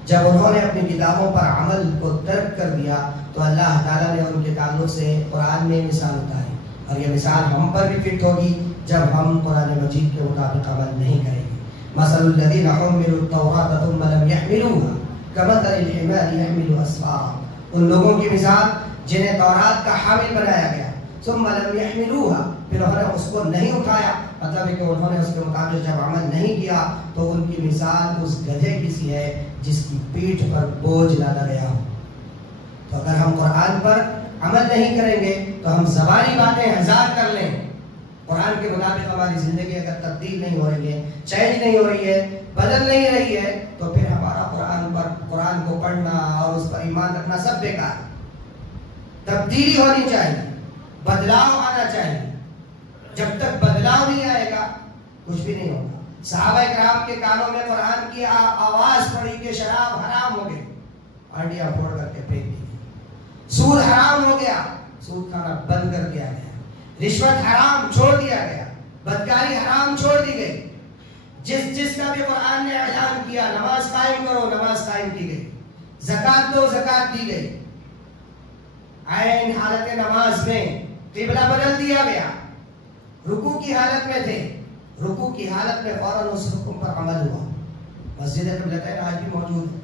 جب انہوں نے اپنی کتابوں پر عمل کو ترک کر دیا تو اللہ تعالیٰ نے ان کے تعلق سے قرآن میں مثال اتاری، اور یہ مثال ہم پر بھی فٹ ہوگی جب ہم قرآن مجید کے مطابق عمل نہیں کریں گے. مثل الذین حملوا التوراة ثم لم يحملوها كمثل الحمار يحمل اسفارا، ان لوگوں کی مثال جنہیں تورات کا حامل بنایا گیا ثم لم يحملوها، پھر انہوں نے اس کو نہیں اٹھایا، مطلب ہے کہ انہوں نے اس کے مطابق جب عمل نہیں کیا تو ان کی مثال اس گدھے کی سی ہے جس کی پیٹھ پر بوجھ لادا گیا ہو. تو اگر ہم قرآن پر عمل نہیں کریں گے تو ہم زبانی باتیں ہزار کر لیں، قرآن کے مطابق ہماری زندگی اگر تبدیل نہیں ہو رہی ہے، چینج نہیں ہو رہی ہے، بدل نہیں رہی ہے، تو پھر ہمارا قرآن کو پڑھنا اور اس پر ایمان رکھنا سب بیکار ہے۔ تبدیلی ہونی چاہیے، بدلاؤ آنا چاہیے۔ جب تک بدلاؤ نہیں آئے گا کچھ بھی نہیں ہوگا۔ صحابہ کرام کے کانوں میں قرآن کی آواز پڑی کہ شراب حرام ہو گئی، ہانڈیاں پھوڑ کر کے پھینک دی، سود حرام ہو گیا، سود کھانا بند کر دیا گیا، رشوت حرام چھوڑ دیا گیا، بدکاری حرام چھوڑ دی گئی۔ جس کا بھی قرآن نے اعلان کیا نماز قائم کرو، نماز قائم کی گئی، زکات دو، زکات دی گئی۔ عین حالت نماز میں قبلہ بدل دیا گیا، رکوع کی حالت میں تھے، رکوع کی حالت میں فوراً اس حکم پر عمل ہوا۔ مسجد قبلتین آج بھی موجود ہے،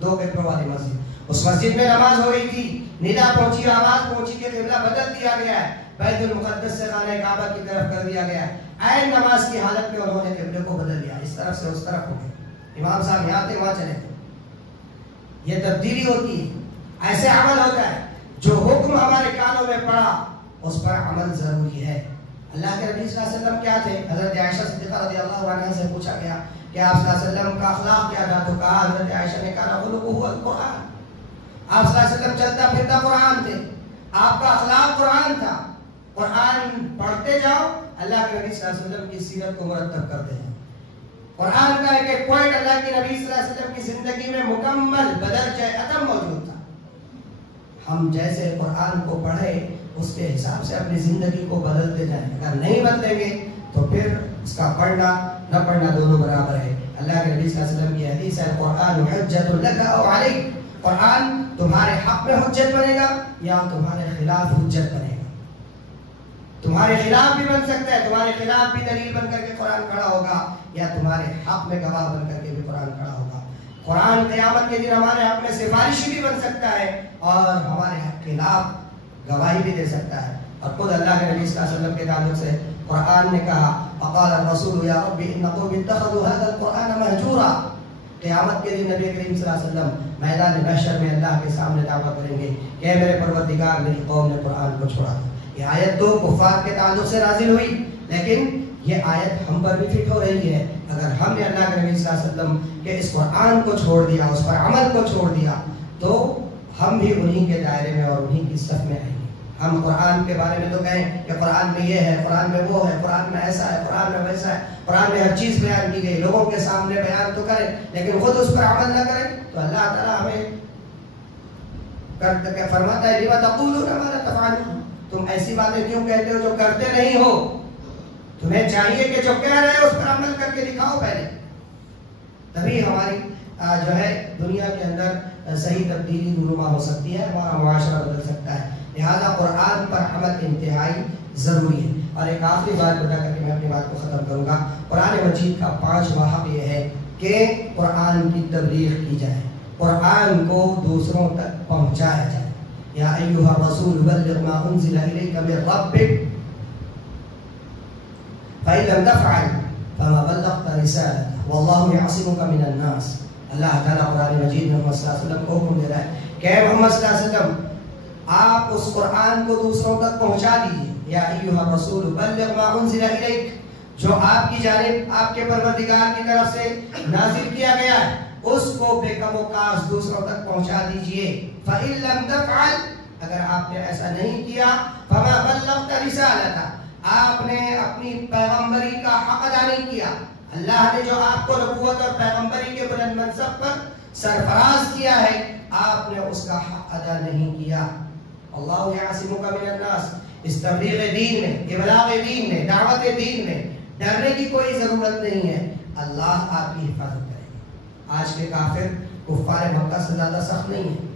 2 قبلوں والی مسجد، اس مسجد میں نماز ہو رہی تھی، ندا پہنچی، آواز پہنچی کہ قبلہ بدل دیا گیا ہے، بیت المقدس سے خانہ کعبہ کی طرف کر دیا گیا ہے۔ عین نماز کی حالت میں انہوں نے قبلے کو بدل دیا، اس طرف سے اس طرف ہو گئے، امام صاحب یہاں تھے وہاں چلے گئے۔ یہ تبدیلی ہوتی ہے، ایسے عمل ہوتا ہے۔ جو حکم ہمارے کانوں میں پڑا اس پر عمل ضروری ہے۔ اللہ کے نبی صلی اللہ علیہ وسلم کیا تھے؟ حضرت عائشہ صدیقہ رضی اللہ عنہا سے پوچھا گیا کہ آپ صلی اللہ علیہ وسلم کا اخلاق کیا تھا؟ تو کہا، حضرت عائشہ نے کہا خلقہ القرآن، آپ صلی اللہ علیہ وسلم چلتا پھرتا قرآن تھے، آپ کا اخلاق قرآن تھا۔ قرآن پڑھتے جاؤ، اللہ کے نبی صلی اللہ علیہ وسلم کی سیرت کو مرتب کرتے ہیں۔ قرآن کا ایک پوائنٹ اللہ کے نبی صلی اللہ علیہ وسلم کی زندگی میں مکمل بدرجہ اتم موجود تھا۔ ہم جیسے قرآن کو پڑھے اس کے حساب سے اپنی زندگی کو بدلتے جائیں، اگر نہیں بدلیں گے تو پھر اس کا پڑھنا نہ پڑھنا دونوں برابر ہے۔ اللہ کے نبی صلی اللہ علیہ وسلم کی حدیث ہے، قرآن حجت لک او علیک، قرآن تمہارے حق میں حجت بنے گا یا تمہارے خلاف حجت بنے گا۔ تمہارے خلاف بھی بن سکتا ہے، تمہارے خلاف بھی دلیل بن کر کے قرآن کھڑا ہوگا، یا تمہارے حق میں گواہ بن کر کے بھی قرآن کھڑا ہوگا۔ قرآن قیامت کے دن ہمارے حق میں سفارشی بھی بن سکتا ہے اور ہمارے حق کے خلاف گواہی بھی دے سکتا ہے۔ اور خود اللہ کے نبی صلی اللہ علیہ وسلم کے تعلق سے قرآن نے کہا، وقال الرسول یا رب ان قوم اتخذوا هذا القرآن مهجورا، قیامت کے دن نبی کریم صلی اللہ علیہ وسلم میدان محشر میں اللہ کے سامنے دعویٰ کریں گے کہ اے میرے پروردگار، میری قوم نے قرآن کو چھوڑا۔ یہ آیت تو کفار کے تعلق سے نازل ہوئی، لیکن یہ آیت ہم پر بھی فٹ ہو رہی ہے۔ اگر ہم نے اللہ کے نبی صلی اللہ علیہ وسلم کے اس قرآن کو چھوڑ دیا، اس پر عمل کو چھوڑ دیا، تو ہم بھی انہی کے دائرے میں اور انہی کی صف میں آئیں گے۔ ہم قرآن کے بارے میں تو کہیں کہ قرآن میں یہ ہے، قرآن میں وہ ہے، قرآن میں ایسا ہے، قرآن میں ویسا ہے، قرآن میں ہر چیز بیان کی گئی، لوگوں کے سامنے بیان تو کریں لیکن خود اس پر عمل نہ کریں، تو اللہ تعالیٰ ہمیں فرماتا ہے لِمَ تَقُولُونَ مَا لَا تَفْعَلُونَ، تم ایسی باتیں کیوں کہتے ہو جو کرتے نہیں ہو؟ تمہیں چاہیے کہ جو کہہ رہے ہو اس پر عمل کر کے دکھاؤ پہلے، تبھی ہماری جو ہے دنیا کے اندر صحیح تبدیلی رونما ہو سکتی ہے، ہمارا معاشرہ بدل سکتا ہے۔ لہذا قرآن پر عمل انتہائی ضروری ہے۔ اور ایک آخری بات بتا کر کے میں اپنی بات کو ختم کروں گا۔ قرآن مجید کا 5واں حق یہ ہے کہ قرآن کی تبلیغ کی جائے، قرآن کو دوسروں تک پہنچایا جائے۔ یا ایھا الرسول بلغ ما انزل الیک من ربک فإن لم تفعل فما بلغت رسالته واللہ یعصمک من الناس۔ اللہ تعالیٰ قرآن مجید میں محمد صلی اللہ علیہ وسلم کو حکم دے رہا ہے کہ اے محمد صلی اللہ علیہ وسلم، آپ اس قرآن کو دوسروں تک پہنچا دیجیے۔ یا ایھا الرسول بلغ ما انزل الیک، جو آپ کی جانب آپ کے پروردگار کی طرف سے نازل کیا گیا ہے اس کو بے کم و کاس دوسروں تک پہنچا دیجیے۔ فإن لم تفعل، اگر آپ نے ایسا نہیں کیا، فما بلغت رسالتہ، آپ نے اپنی پیغمبری کا حق ادا نہیں کیا۔ اللہ نے جو آپ کو نبوت اور پیغمبری کے بلند منصب پر سرفراز کیا ہے، آپ نے اس کا حق ادا نہیں کیا۔ اللہ یعصمک من الناس، اس تبلیغ دین میں، ابلاغ دین میں، دعوت دین میں ڈرنے کی کوئی ضرورت نہیں ہے، اللہ آپ کی حفاظت کرے گا۔ آج کے کافر کفار مکہ سے زیادہ سخت نہیں ہے،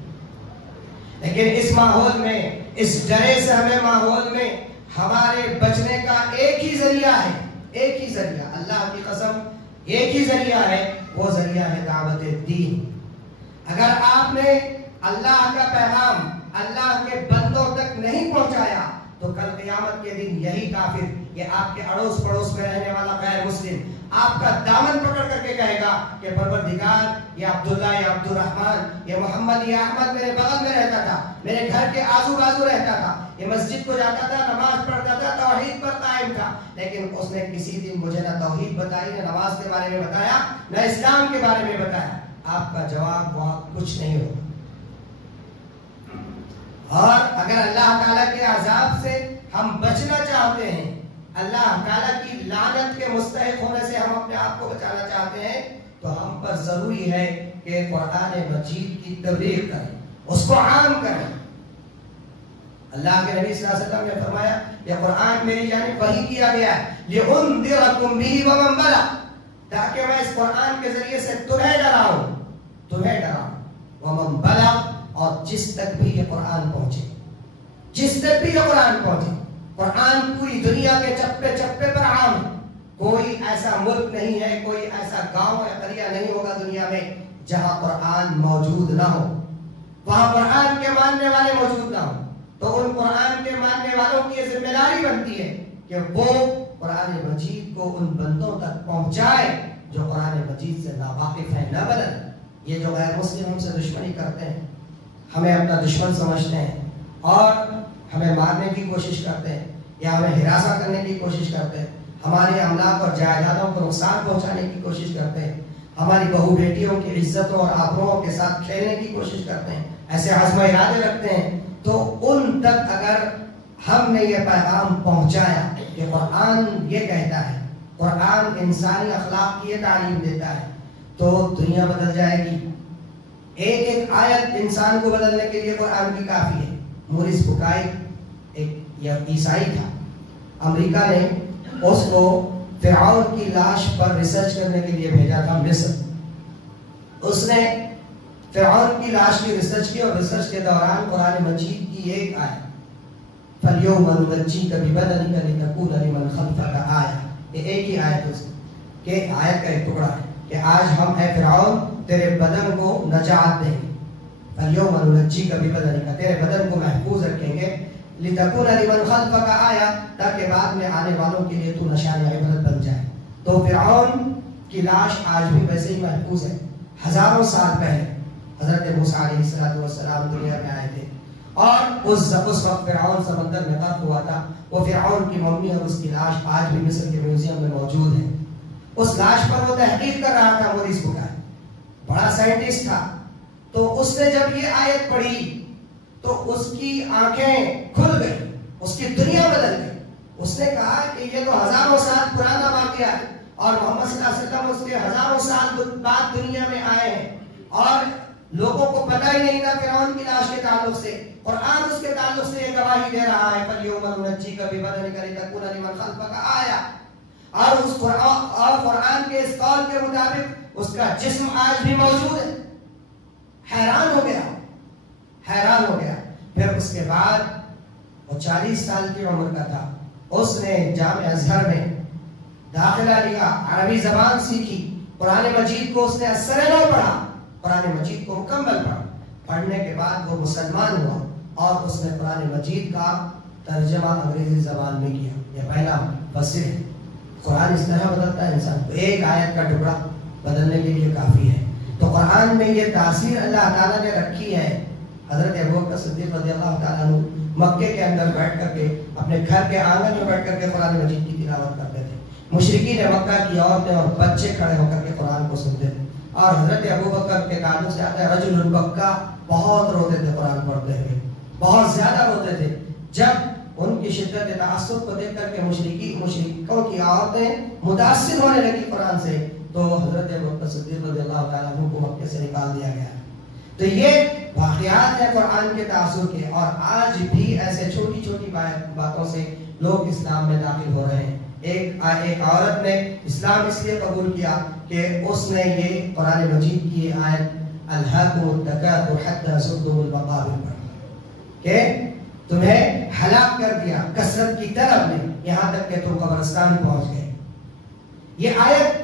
لیکن اس ماحول میں، اس ڈرے سے ہمیں ماحول میں ہمارے بچنے کا ایک ہی ذریعہ ہے، ایک ہی ذریعہ، اللہ کی قسم ایک ہی ذریعہ ہے، وہ ذریعہ ہے دعوت دین۔ اگر آپ نے اللہ کا پیغام اللہ کے بندوں تک نہیں پہنچایا تو کل قیامت کے دن یہی کافر یہ آپ کے اڑوس پڑوس میں رہنے والا غیر مسلم آپ کا دامن پکڑ کر کے کہے گا کہ پروردگار یہ عبداللہ یا عبد الرحمن یہ محمد یا احمد میرے بغل میں رہتا تھا، میرے گھر کے آزو بازو رہتا تھا، یہ مسجد کو جاتا تھا، نماز پڑھتا تھا، توحید پر قائم تھا، لیکن اس نے کسی دن مجھے نہ توحید بتائی، نہ نماز کے بارے میں بتایا، نہ اسلام کے بارے میں بتایا۔ آپ کا جواب وہاں کچھ نہیں ہوگا۔ اور اگر اللہ تعالیٰ کے عذاب سے ہم بچنا چاہتے ہیں، اللہ تعالیٰ کی لعنت کے مستحق ہونے سے ہم اپنے آپ کو بچانا چاہتے ہیں، تو ہم پر ضروری ہے کہ قرآن مجید کی تبلیغ کریں، اس کو عام کریں۔ اللہ کے نبی صلی اللہ علیہ وسلم نے فرمایا یہ قرآن میری جانب وحی کیا گیا ہے لِأُنذِرَكُم بِهِ وَمَن بَلَغَ، تاکہ میں اس قرآن کے ذریعے سے تمہیں ڈراؤں وَمَن بَلَغَ، اور جس تک بھی یہ قرآن پہنچے، جس تک بھی یہ قرآن پہنچے۔ قرآن پوری دنیا کے چپے چپے پر عام ہے، کوئی ایسا ملک نہیں ہے، کوئی ایسا گاؤں یا قریہ نہیں ہوگا دنیا میں جہاں قرآن موجود نہ ہو، وہاں قرآن کے ماننے والے موجود نہ ہو۔ تو ان قرآن کے ماننے والوں کی یہ ذمہ داری بنتی ہے کہ وہ قرآن مجید کو ان بندوں تک پہنچائے جو قرآن مجید سے ناواقف ہیں، نہ بدل۔ یہ جو غیر مسلم ہم سے دشمنی کرتے ہیں، ہمیں اپنا دشمن سمجھتے ہیں اور ہمیں مارنے کی کوشش کرتے ہیں یا ہمیں ہراساں کرنے کی کوشش کرتے ہیں، ہماری املاک اور جائیدادوں کو نقصان پہنچانے کی کوشش کرتے ہیں، ہماری بہو بیٹیوں کی عزتوں اور آبروؤں کے ساتھ کھیلنے کی کوشش کرتے ہیں، ایسے عزم و ارادے رکھتے ہیں، تو ان تک اگر ہم نے یہ پیغام پہنچایا کہ قرآن یہ کہتا ہے، قرآن انسانی اخلاق کی یہ تعلیم دیتا ہے، تو دنیا بدل جائے گی۔ ایک ایک آیت انسان کو بدلنے کے لیے قرآن کی کافی ہے۔ مورس بکائی ایک عیسائی تھا، امریکہ نے اس کو فرعون کی لاش پر ریسرچ کرنے کے لیے بھیجا تھا مصر۔ اس نے فرعون کی لاش کی ریسرچ کی اور ریسرچ کے دوران قرآن مجید کی ایک آیت فَالْيَوْمَ نُنَجِّيكَ بِبَدَنِكَ لِتَكُونَ لِمَنْ خَلْفَكَ آیَةً، یہ ایک ہی آیت اس کہ آیت کا ایک ٹکڑا ہے کہ آج ہم اے فرعون تیرے بدن کو نجات دیں گے، فَالْيَوْمَ نُنَجِّيكَ بِبَدَنِكَ، تیرے بدن کو محفوظ رکھیں گے، لِتَكُونَ لِمَنْ خَلْفَكَ آیَةً، تاکہ بعد میں آنے والوں کے لیے تو نشان عبرت بن جائے۔ تو فرعون کی لاش آج بھی ویسے ہی محفوظ ہے۔ ہزاروں سال پہلے حضرت موسیٰ علیہ السلام دنیا میں آئے تھے اور اس وقت فرعون سمندر میں غرق ہوا تھا۔ وہ فرعون کی ممی اور اس کی لاش آج بھی مصر کے میوزیم میں موجود ہے۔ اس لاش پر وہ تحقیق کر رہا تھا مورس بکائی، بڑا سائنٹسٹ تھا۔ تو اس نے جب یہ آیت پڑھی تو اس کی آنکھیں کھل گئی، اس کی دنیا بدل گئی۔ اس نے کہا کہ یہ تو ہزاروں سال پرانا واقعہ ہے اور محمد صلی اللہ علیہ وسلم اس کے ہزاروں سال بعد دنیا میں آئے ہیں اور لوگوں کو پتہ ہی نہیں تھا فرعون کی لاش کے تعلق سے۔ قرآن اس کے تعلق سے یہ گواہی دے رہا ہے فَالْيَوْمَ نُنَجِّيكَ بِبَدَنِكَ لِتَكُونَ لِمَنْ خَلْفَكَ آیَةً، اور اس قرآن کے اس قول کے مطابق اس کا جسم آج بھی موجود ہے۔ حیران ہو گیا۔ پھر اس کے بعد وہ 40 سال کی عمر کا تھا، اس نے جامعہ ازہر میں داخلہ لیا، عربی زبان سیکھی، قرآن مجید کو اس نے اثر نو پڑھا، قرآن مجید کو مکمل پڑھا۔ پڑھنے کے بعد وہ مسلمان ہوا اور اس نے قرآن مجید کا ترجمہ انگریزی زبان میں کیا۔ یہ پہلا مفسر ہے۔ قرآن اس طرح بدلتا ہے انسان کو، ایک آیت کا ٹکڑا بدلنے کے لیے کافی ہے۔ تو قرآن میں یہ تاثیر اللہ تعالیٰ نے رکھی ہے۔ حضرت ابوبکر صدیق رضی اللہ تعالیٰ عنہ مکے کے اندر بیٹھ کر کے اپنے گھر کے آنگن میں بیٹھ کر کے قرآن مجید کی تلاوت کرتے تھے۔ مشرکین مکہ کی عورتیں اور بچے کھڑے ہو کر کے قرآن کو سنتے تھے۔ اور حضرت ابوبکر کے تعلق سے آتا ہے رجل بکا، بہت روتے تھے قرآن پڑھتے ہوئے، بہت زیادہ روتے تھے۔ جب ان کی شدت تعصب کو دیکھ کر کے مشرکوں کی عورتیں متاثر ہونے لگی قرآن سے، تو حضرت ابوبکر صدیق رضی اللہ تعالیٰ عنہ کو مکے سے نکال دیا گیا۔ تو یہ واقعات ہیں قرآن کے تاثر کے، اور آج بھی ایسے چھوٹی چھوٹی باتوں سے لوگ اسلام میں داخل ہو رہے ہیں۔ ایک عورت نے اسلام اس لیے قبول کیا کہ اس نے یہ قرآن مجید کی آیت الہاکم التکاثر حتی زرتم المقابر پڑھی کہ تمہیں ہلاک کر دیا کثرت کی طرف نے، یہاں تک کہ تم قبرستان پہنچ گئے۔ یہ آیت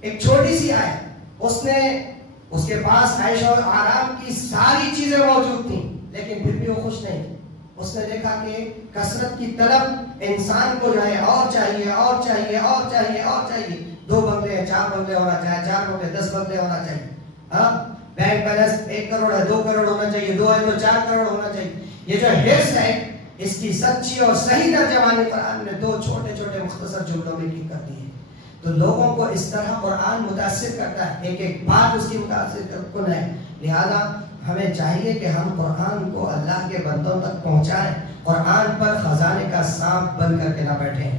ایک چھوٹی سی آیت، اس کے پاس عیش اور آرام کی ساری چیزیں موجود تھیں، لیکن پھر بھی وہ خوش نہیں تھی۔ اس نے دیکھا کہ کثرت کی طلب انسان کو جو ہے اور چاہیے اور چاہیے اور چاہیے اور چاہیے. 2 بنگلے ہیں, 4 بنگلے ہونا چاہیے, 4 بنگلے 10 بنگلے ہونا چاہیے. ہاں, بینک بیلنس 1 کروڑ ہے 2 کروڑ ہونا چاہیے, 2 ہے تو 4 کروڑ ہونا چاہیے. یہ جو حرص ہے اس کی سچی اور صحیح ترجمانی قرآن نے 2 چھوٹے چھوٹے مختصر جملوں میں کی کر دی ہے. تو لوگوں کو اس طرح قرآن متاثر کرتا ہے, ایک ایک بات اس کی متاثر کن ہے. لہذا ہمیں چاہیے کہ ہم قرآن کو اللہ کے بندوں تک پہنچائیں, قرآن پر خزانے کا سانپ بند کر کے نہ بیٹھیں.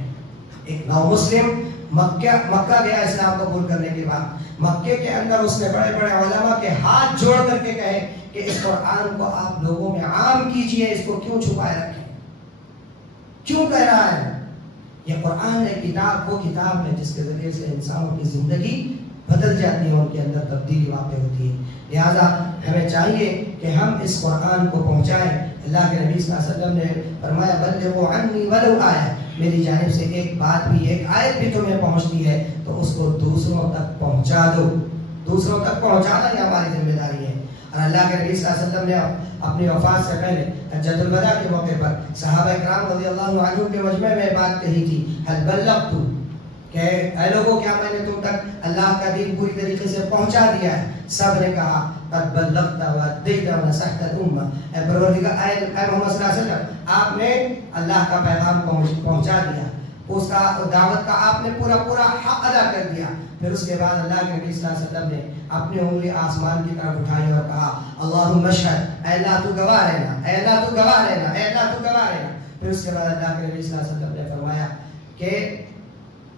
ایک نو مسلم مکہ گیا اسلام قبول کرنے کے بعد, مکے کے اندر اس نے بڑے بڑے علماء کے ہاتھ جوڑ کر کے کہے کہ اس قرآن کو آپ لوگوں میں عام کیجئے, اس کو کیوں چھپائے رکھیں, کیوں کہہ رہا ہے؟ یہ قرآن ہے کتاب, وہ کتاب ہے جس کے ذریعے سے انسانوں کی زندگی بدل جاتی ہے, ان کے اندر تبدیلی واقع ہوتی ہے. لہذا ہمیں چاہیے کہ ہم اس قرآن کو پہنچائیں. اللہ کے نبی صلی اللہ علیہ وسلم نے فرمایا بلغوا عنی ولو آیہ, میری جانب سے ایک بات بھی, ایک آیت بھی تمہیں پہنچتی ہے تو اس کو دوسروں تک پہنچا دو. دوسروں تک پہنچانا یہ ہماری ذمہ داری ہے. اور اللہ کے نبی صلی اللہ علیہ وسلم نے اپنی وفات سے پہلے حجۃ الوداع کے موقع پر صحابہ کرام رضی اللہ عنہ کے مجمع میں بات کہی تھی, هل بلغت, کہ اے لوگوں کیا میں نے تم تک اللہ کا دین پوری طریقے سے پہنچا دیا ہے؟ سب نے کہا قد بلغت وادیت ونصحت الامہ, اے پروردگار, اے محمد صلی اللہ علیہ وسلم آپ نے اللہ کا پیغام پہنچا دیا, اس کا دعوت کا آپ نے پورا حق ادا کر دیا. پھر اس کے بعد اللہ کے نبی صلی اللہ علیہ وسلم نے اپنی انگلی آسمان کی طرف اٹھائی اور کہا اللہم اشہد, اے اللہ تو گواہ رہنا, اے اللہ تو گواہ رہنا, اے اللہ تو گواہ رہنا. پھر اس کے بعد اللہ کے نبی صلی اللہ علیہ وسلم نے فرمایا کہ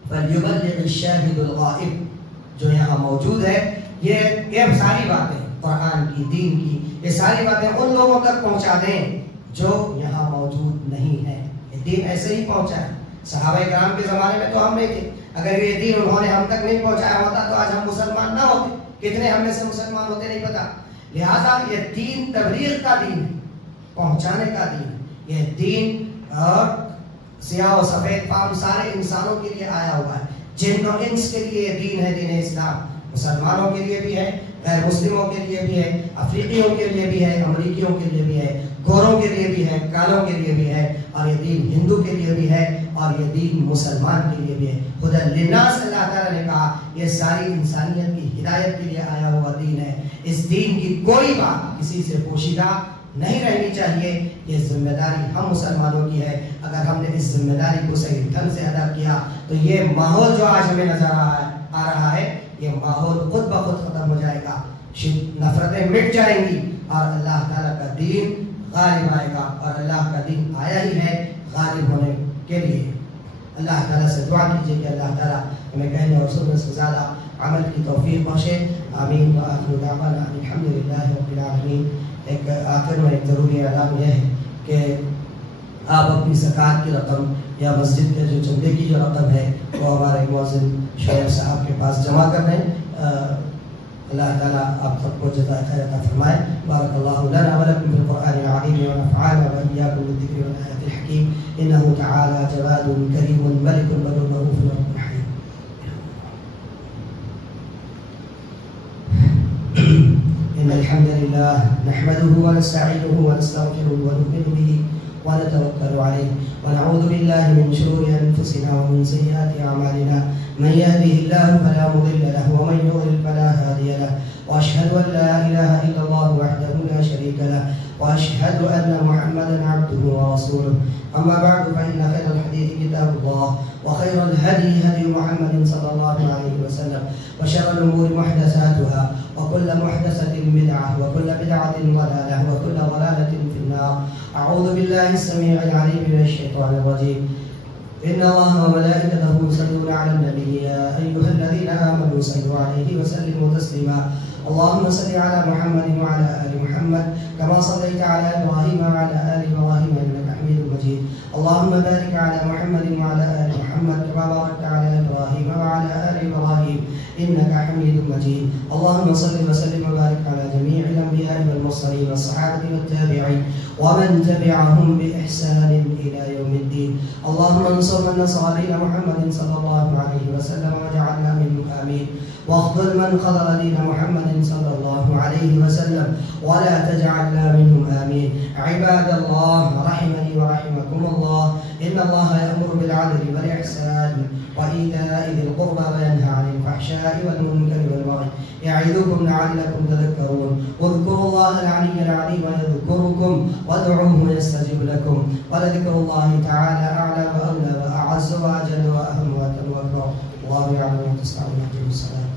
فَلْيُبَلِّغِ الشَّاهِدُ الْغَائِبُ, جو یہاں موجود ہے یہ ساری باتیں قرآن کی, دین کی, یہ ساری باتیں ان لوگوں تک پہنچا دیں جو یہاں موجود نہیں ہے. یہ دین ایسے ہی پہنچا ہے. صحابہ کرام کے زمانے میں تو ہم نہیں تھے, اگر یہ دین انہوں نے ہم تک نہیں پہنچایا ہوتا تو آج ہم مسلمان نہ ہوتے. کتنے ہم میں سے مسلمان ہوتے نہیں پتا. لہذا یہ دین تبلیغ کا دین ہے, پہنچانے کا دین ہے. یہ دین اور سیاہ و سفید فام سارے انسانوں کے لیے آیا ہوا ہے. جن و انس کے لیے یہ دین ہے, دین اسلام. مسلمانوں کے لیے بھی ہے, غیر مسلموں کے لیے بھی ہے, افریقیوں کے لیے بھی ہے, امریکیوں کے لیے بھی ہے, گوروں کے لیے بھی ہے, کالوں کے لیے بھی ہے, اور یہ دین ہندو کے لیے بھی ہے, اور یہ دین مسلمان کے لیے بھی ہے. خدا للناس اللہ تعالیٰ نے کہا یہ ساری انسانیت کی ہدایت کے لیے آیا ہوا دین ہے. اس دین کی کوئی بات کسی سے پوشیدہ نہیں رہنی چاہیے. یہ ذمہ داری ہم مسلمانوں کی ہے. اگر ہم نے اس ذمہ داری کو صحیح ڈھنگ سے ادا کیا تو یہ ماحول جو آج ہمیں نظر آ رہا ہے, یہ ماحول خود بخود ختم ہو جائے گا, نفرتیں مٹ جائیں گی, اور اللہ تعالیٰ کا دین غالب آئے گا. اور اللہ کا دین آیا ہی ہے غالب ہونے کے لیے. اللہ تعالیٰ سے دعا کیجیے کہ اللہ تعالیٰ ہمیں کہنے اور سننے سے زیادہ عمل کی توفیق بخشے. آمین. وآخر دعوانا الحمدللہ رب العالمین. ایک آخر میں ایک ضروری اعلان یہ ہے کہ آپ اپنی زکوٰۃ کی رقم یا مسجد کے جو چندے کی جو رقم ہے وہ ہمارے مؤذن شعیب صاحب کے پاس جمع کر دیں. اللہ تعالیٰ آپ سب کو جزائے خیر عطا فرمائے. بارک اللہ لنا ولکم فی القرآن العظیم ونفعنا وإیاکم بالذکر والآیات الحکیم. انہ تعالی جواد کریم ملک بر رؤوف رحیم. إن الحمد لله نحمده ونستعينه ونستغفره ونؤمن به ونتوكل عليه ونعوذ بالله من شرور أنفسنا ومن سيئات أعمالنا. من يهده الله فلا مضل له ومن يضلل فلا هادي له. وأشهد أن لا إله إلا الله وحده لا شريك له وأشهد أن محمدا عبده ورسوله. أما بعد فإن خير الحديث كتاب الله وخير الهدي هدي محمد صلى الله عليه وسلم وشر الأمور محدثاتها وكل محدثة بدعة وكل بدعة ضلالة وكل ضلالة في النار. أعوذ بالله السميع العليم من الشيطان الرجيم. إن الله وملائكته يصلون على النبي يا أيها الذين آمنوا صلوا عليه وسلموا تسليما. اللهم صل على محمد وعلى آل محمد كما صليت على إبراهيم وعلى آل إبراهيم إنك حميد مجيد. اللهم بارك على محمد وعلى آل محمد كما باركت على إبراهيم وعلى آل إبراهيم إنك حميد مجيد. اللهم صل وسلم وبارك على جميع الأنبياء والمرسلين والصحابة والتابعين ومن تبعهم بإحسان إلى يوم الدين. اللهم انصر من نصر دين محمد صلى الله عليه وسلم واجعلنا منهم آمين. واخذل من خذل دين محمد صلى الله عليه وسلم ولا تجعلنا منهم وإياكم آمين. عباد الله رحمني ورحمكم الله، إن الله يأمر بالعدل والإحسان وإيتاء ذي القربى وينهى عن الفحشاء والمنكر والبغي يعظكم لعلكم تذكرون. اذكروا الله العلي العظيم يذكركم وادعوه يستجب لكم، ولذكر الله تعالى أعلى وأولى وأعز وأجل وأهم وأكبر. الله يعلم ما تصنعون. الصلاة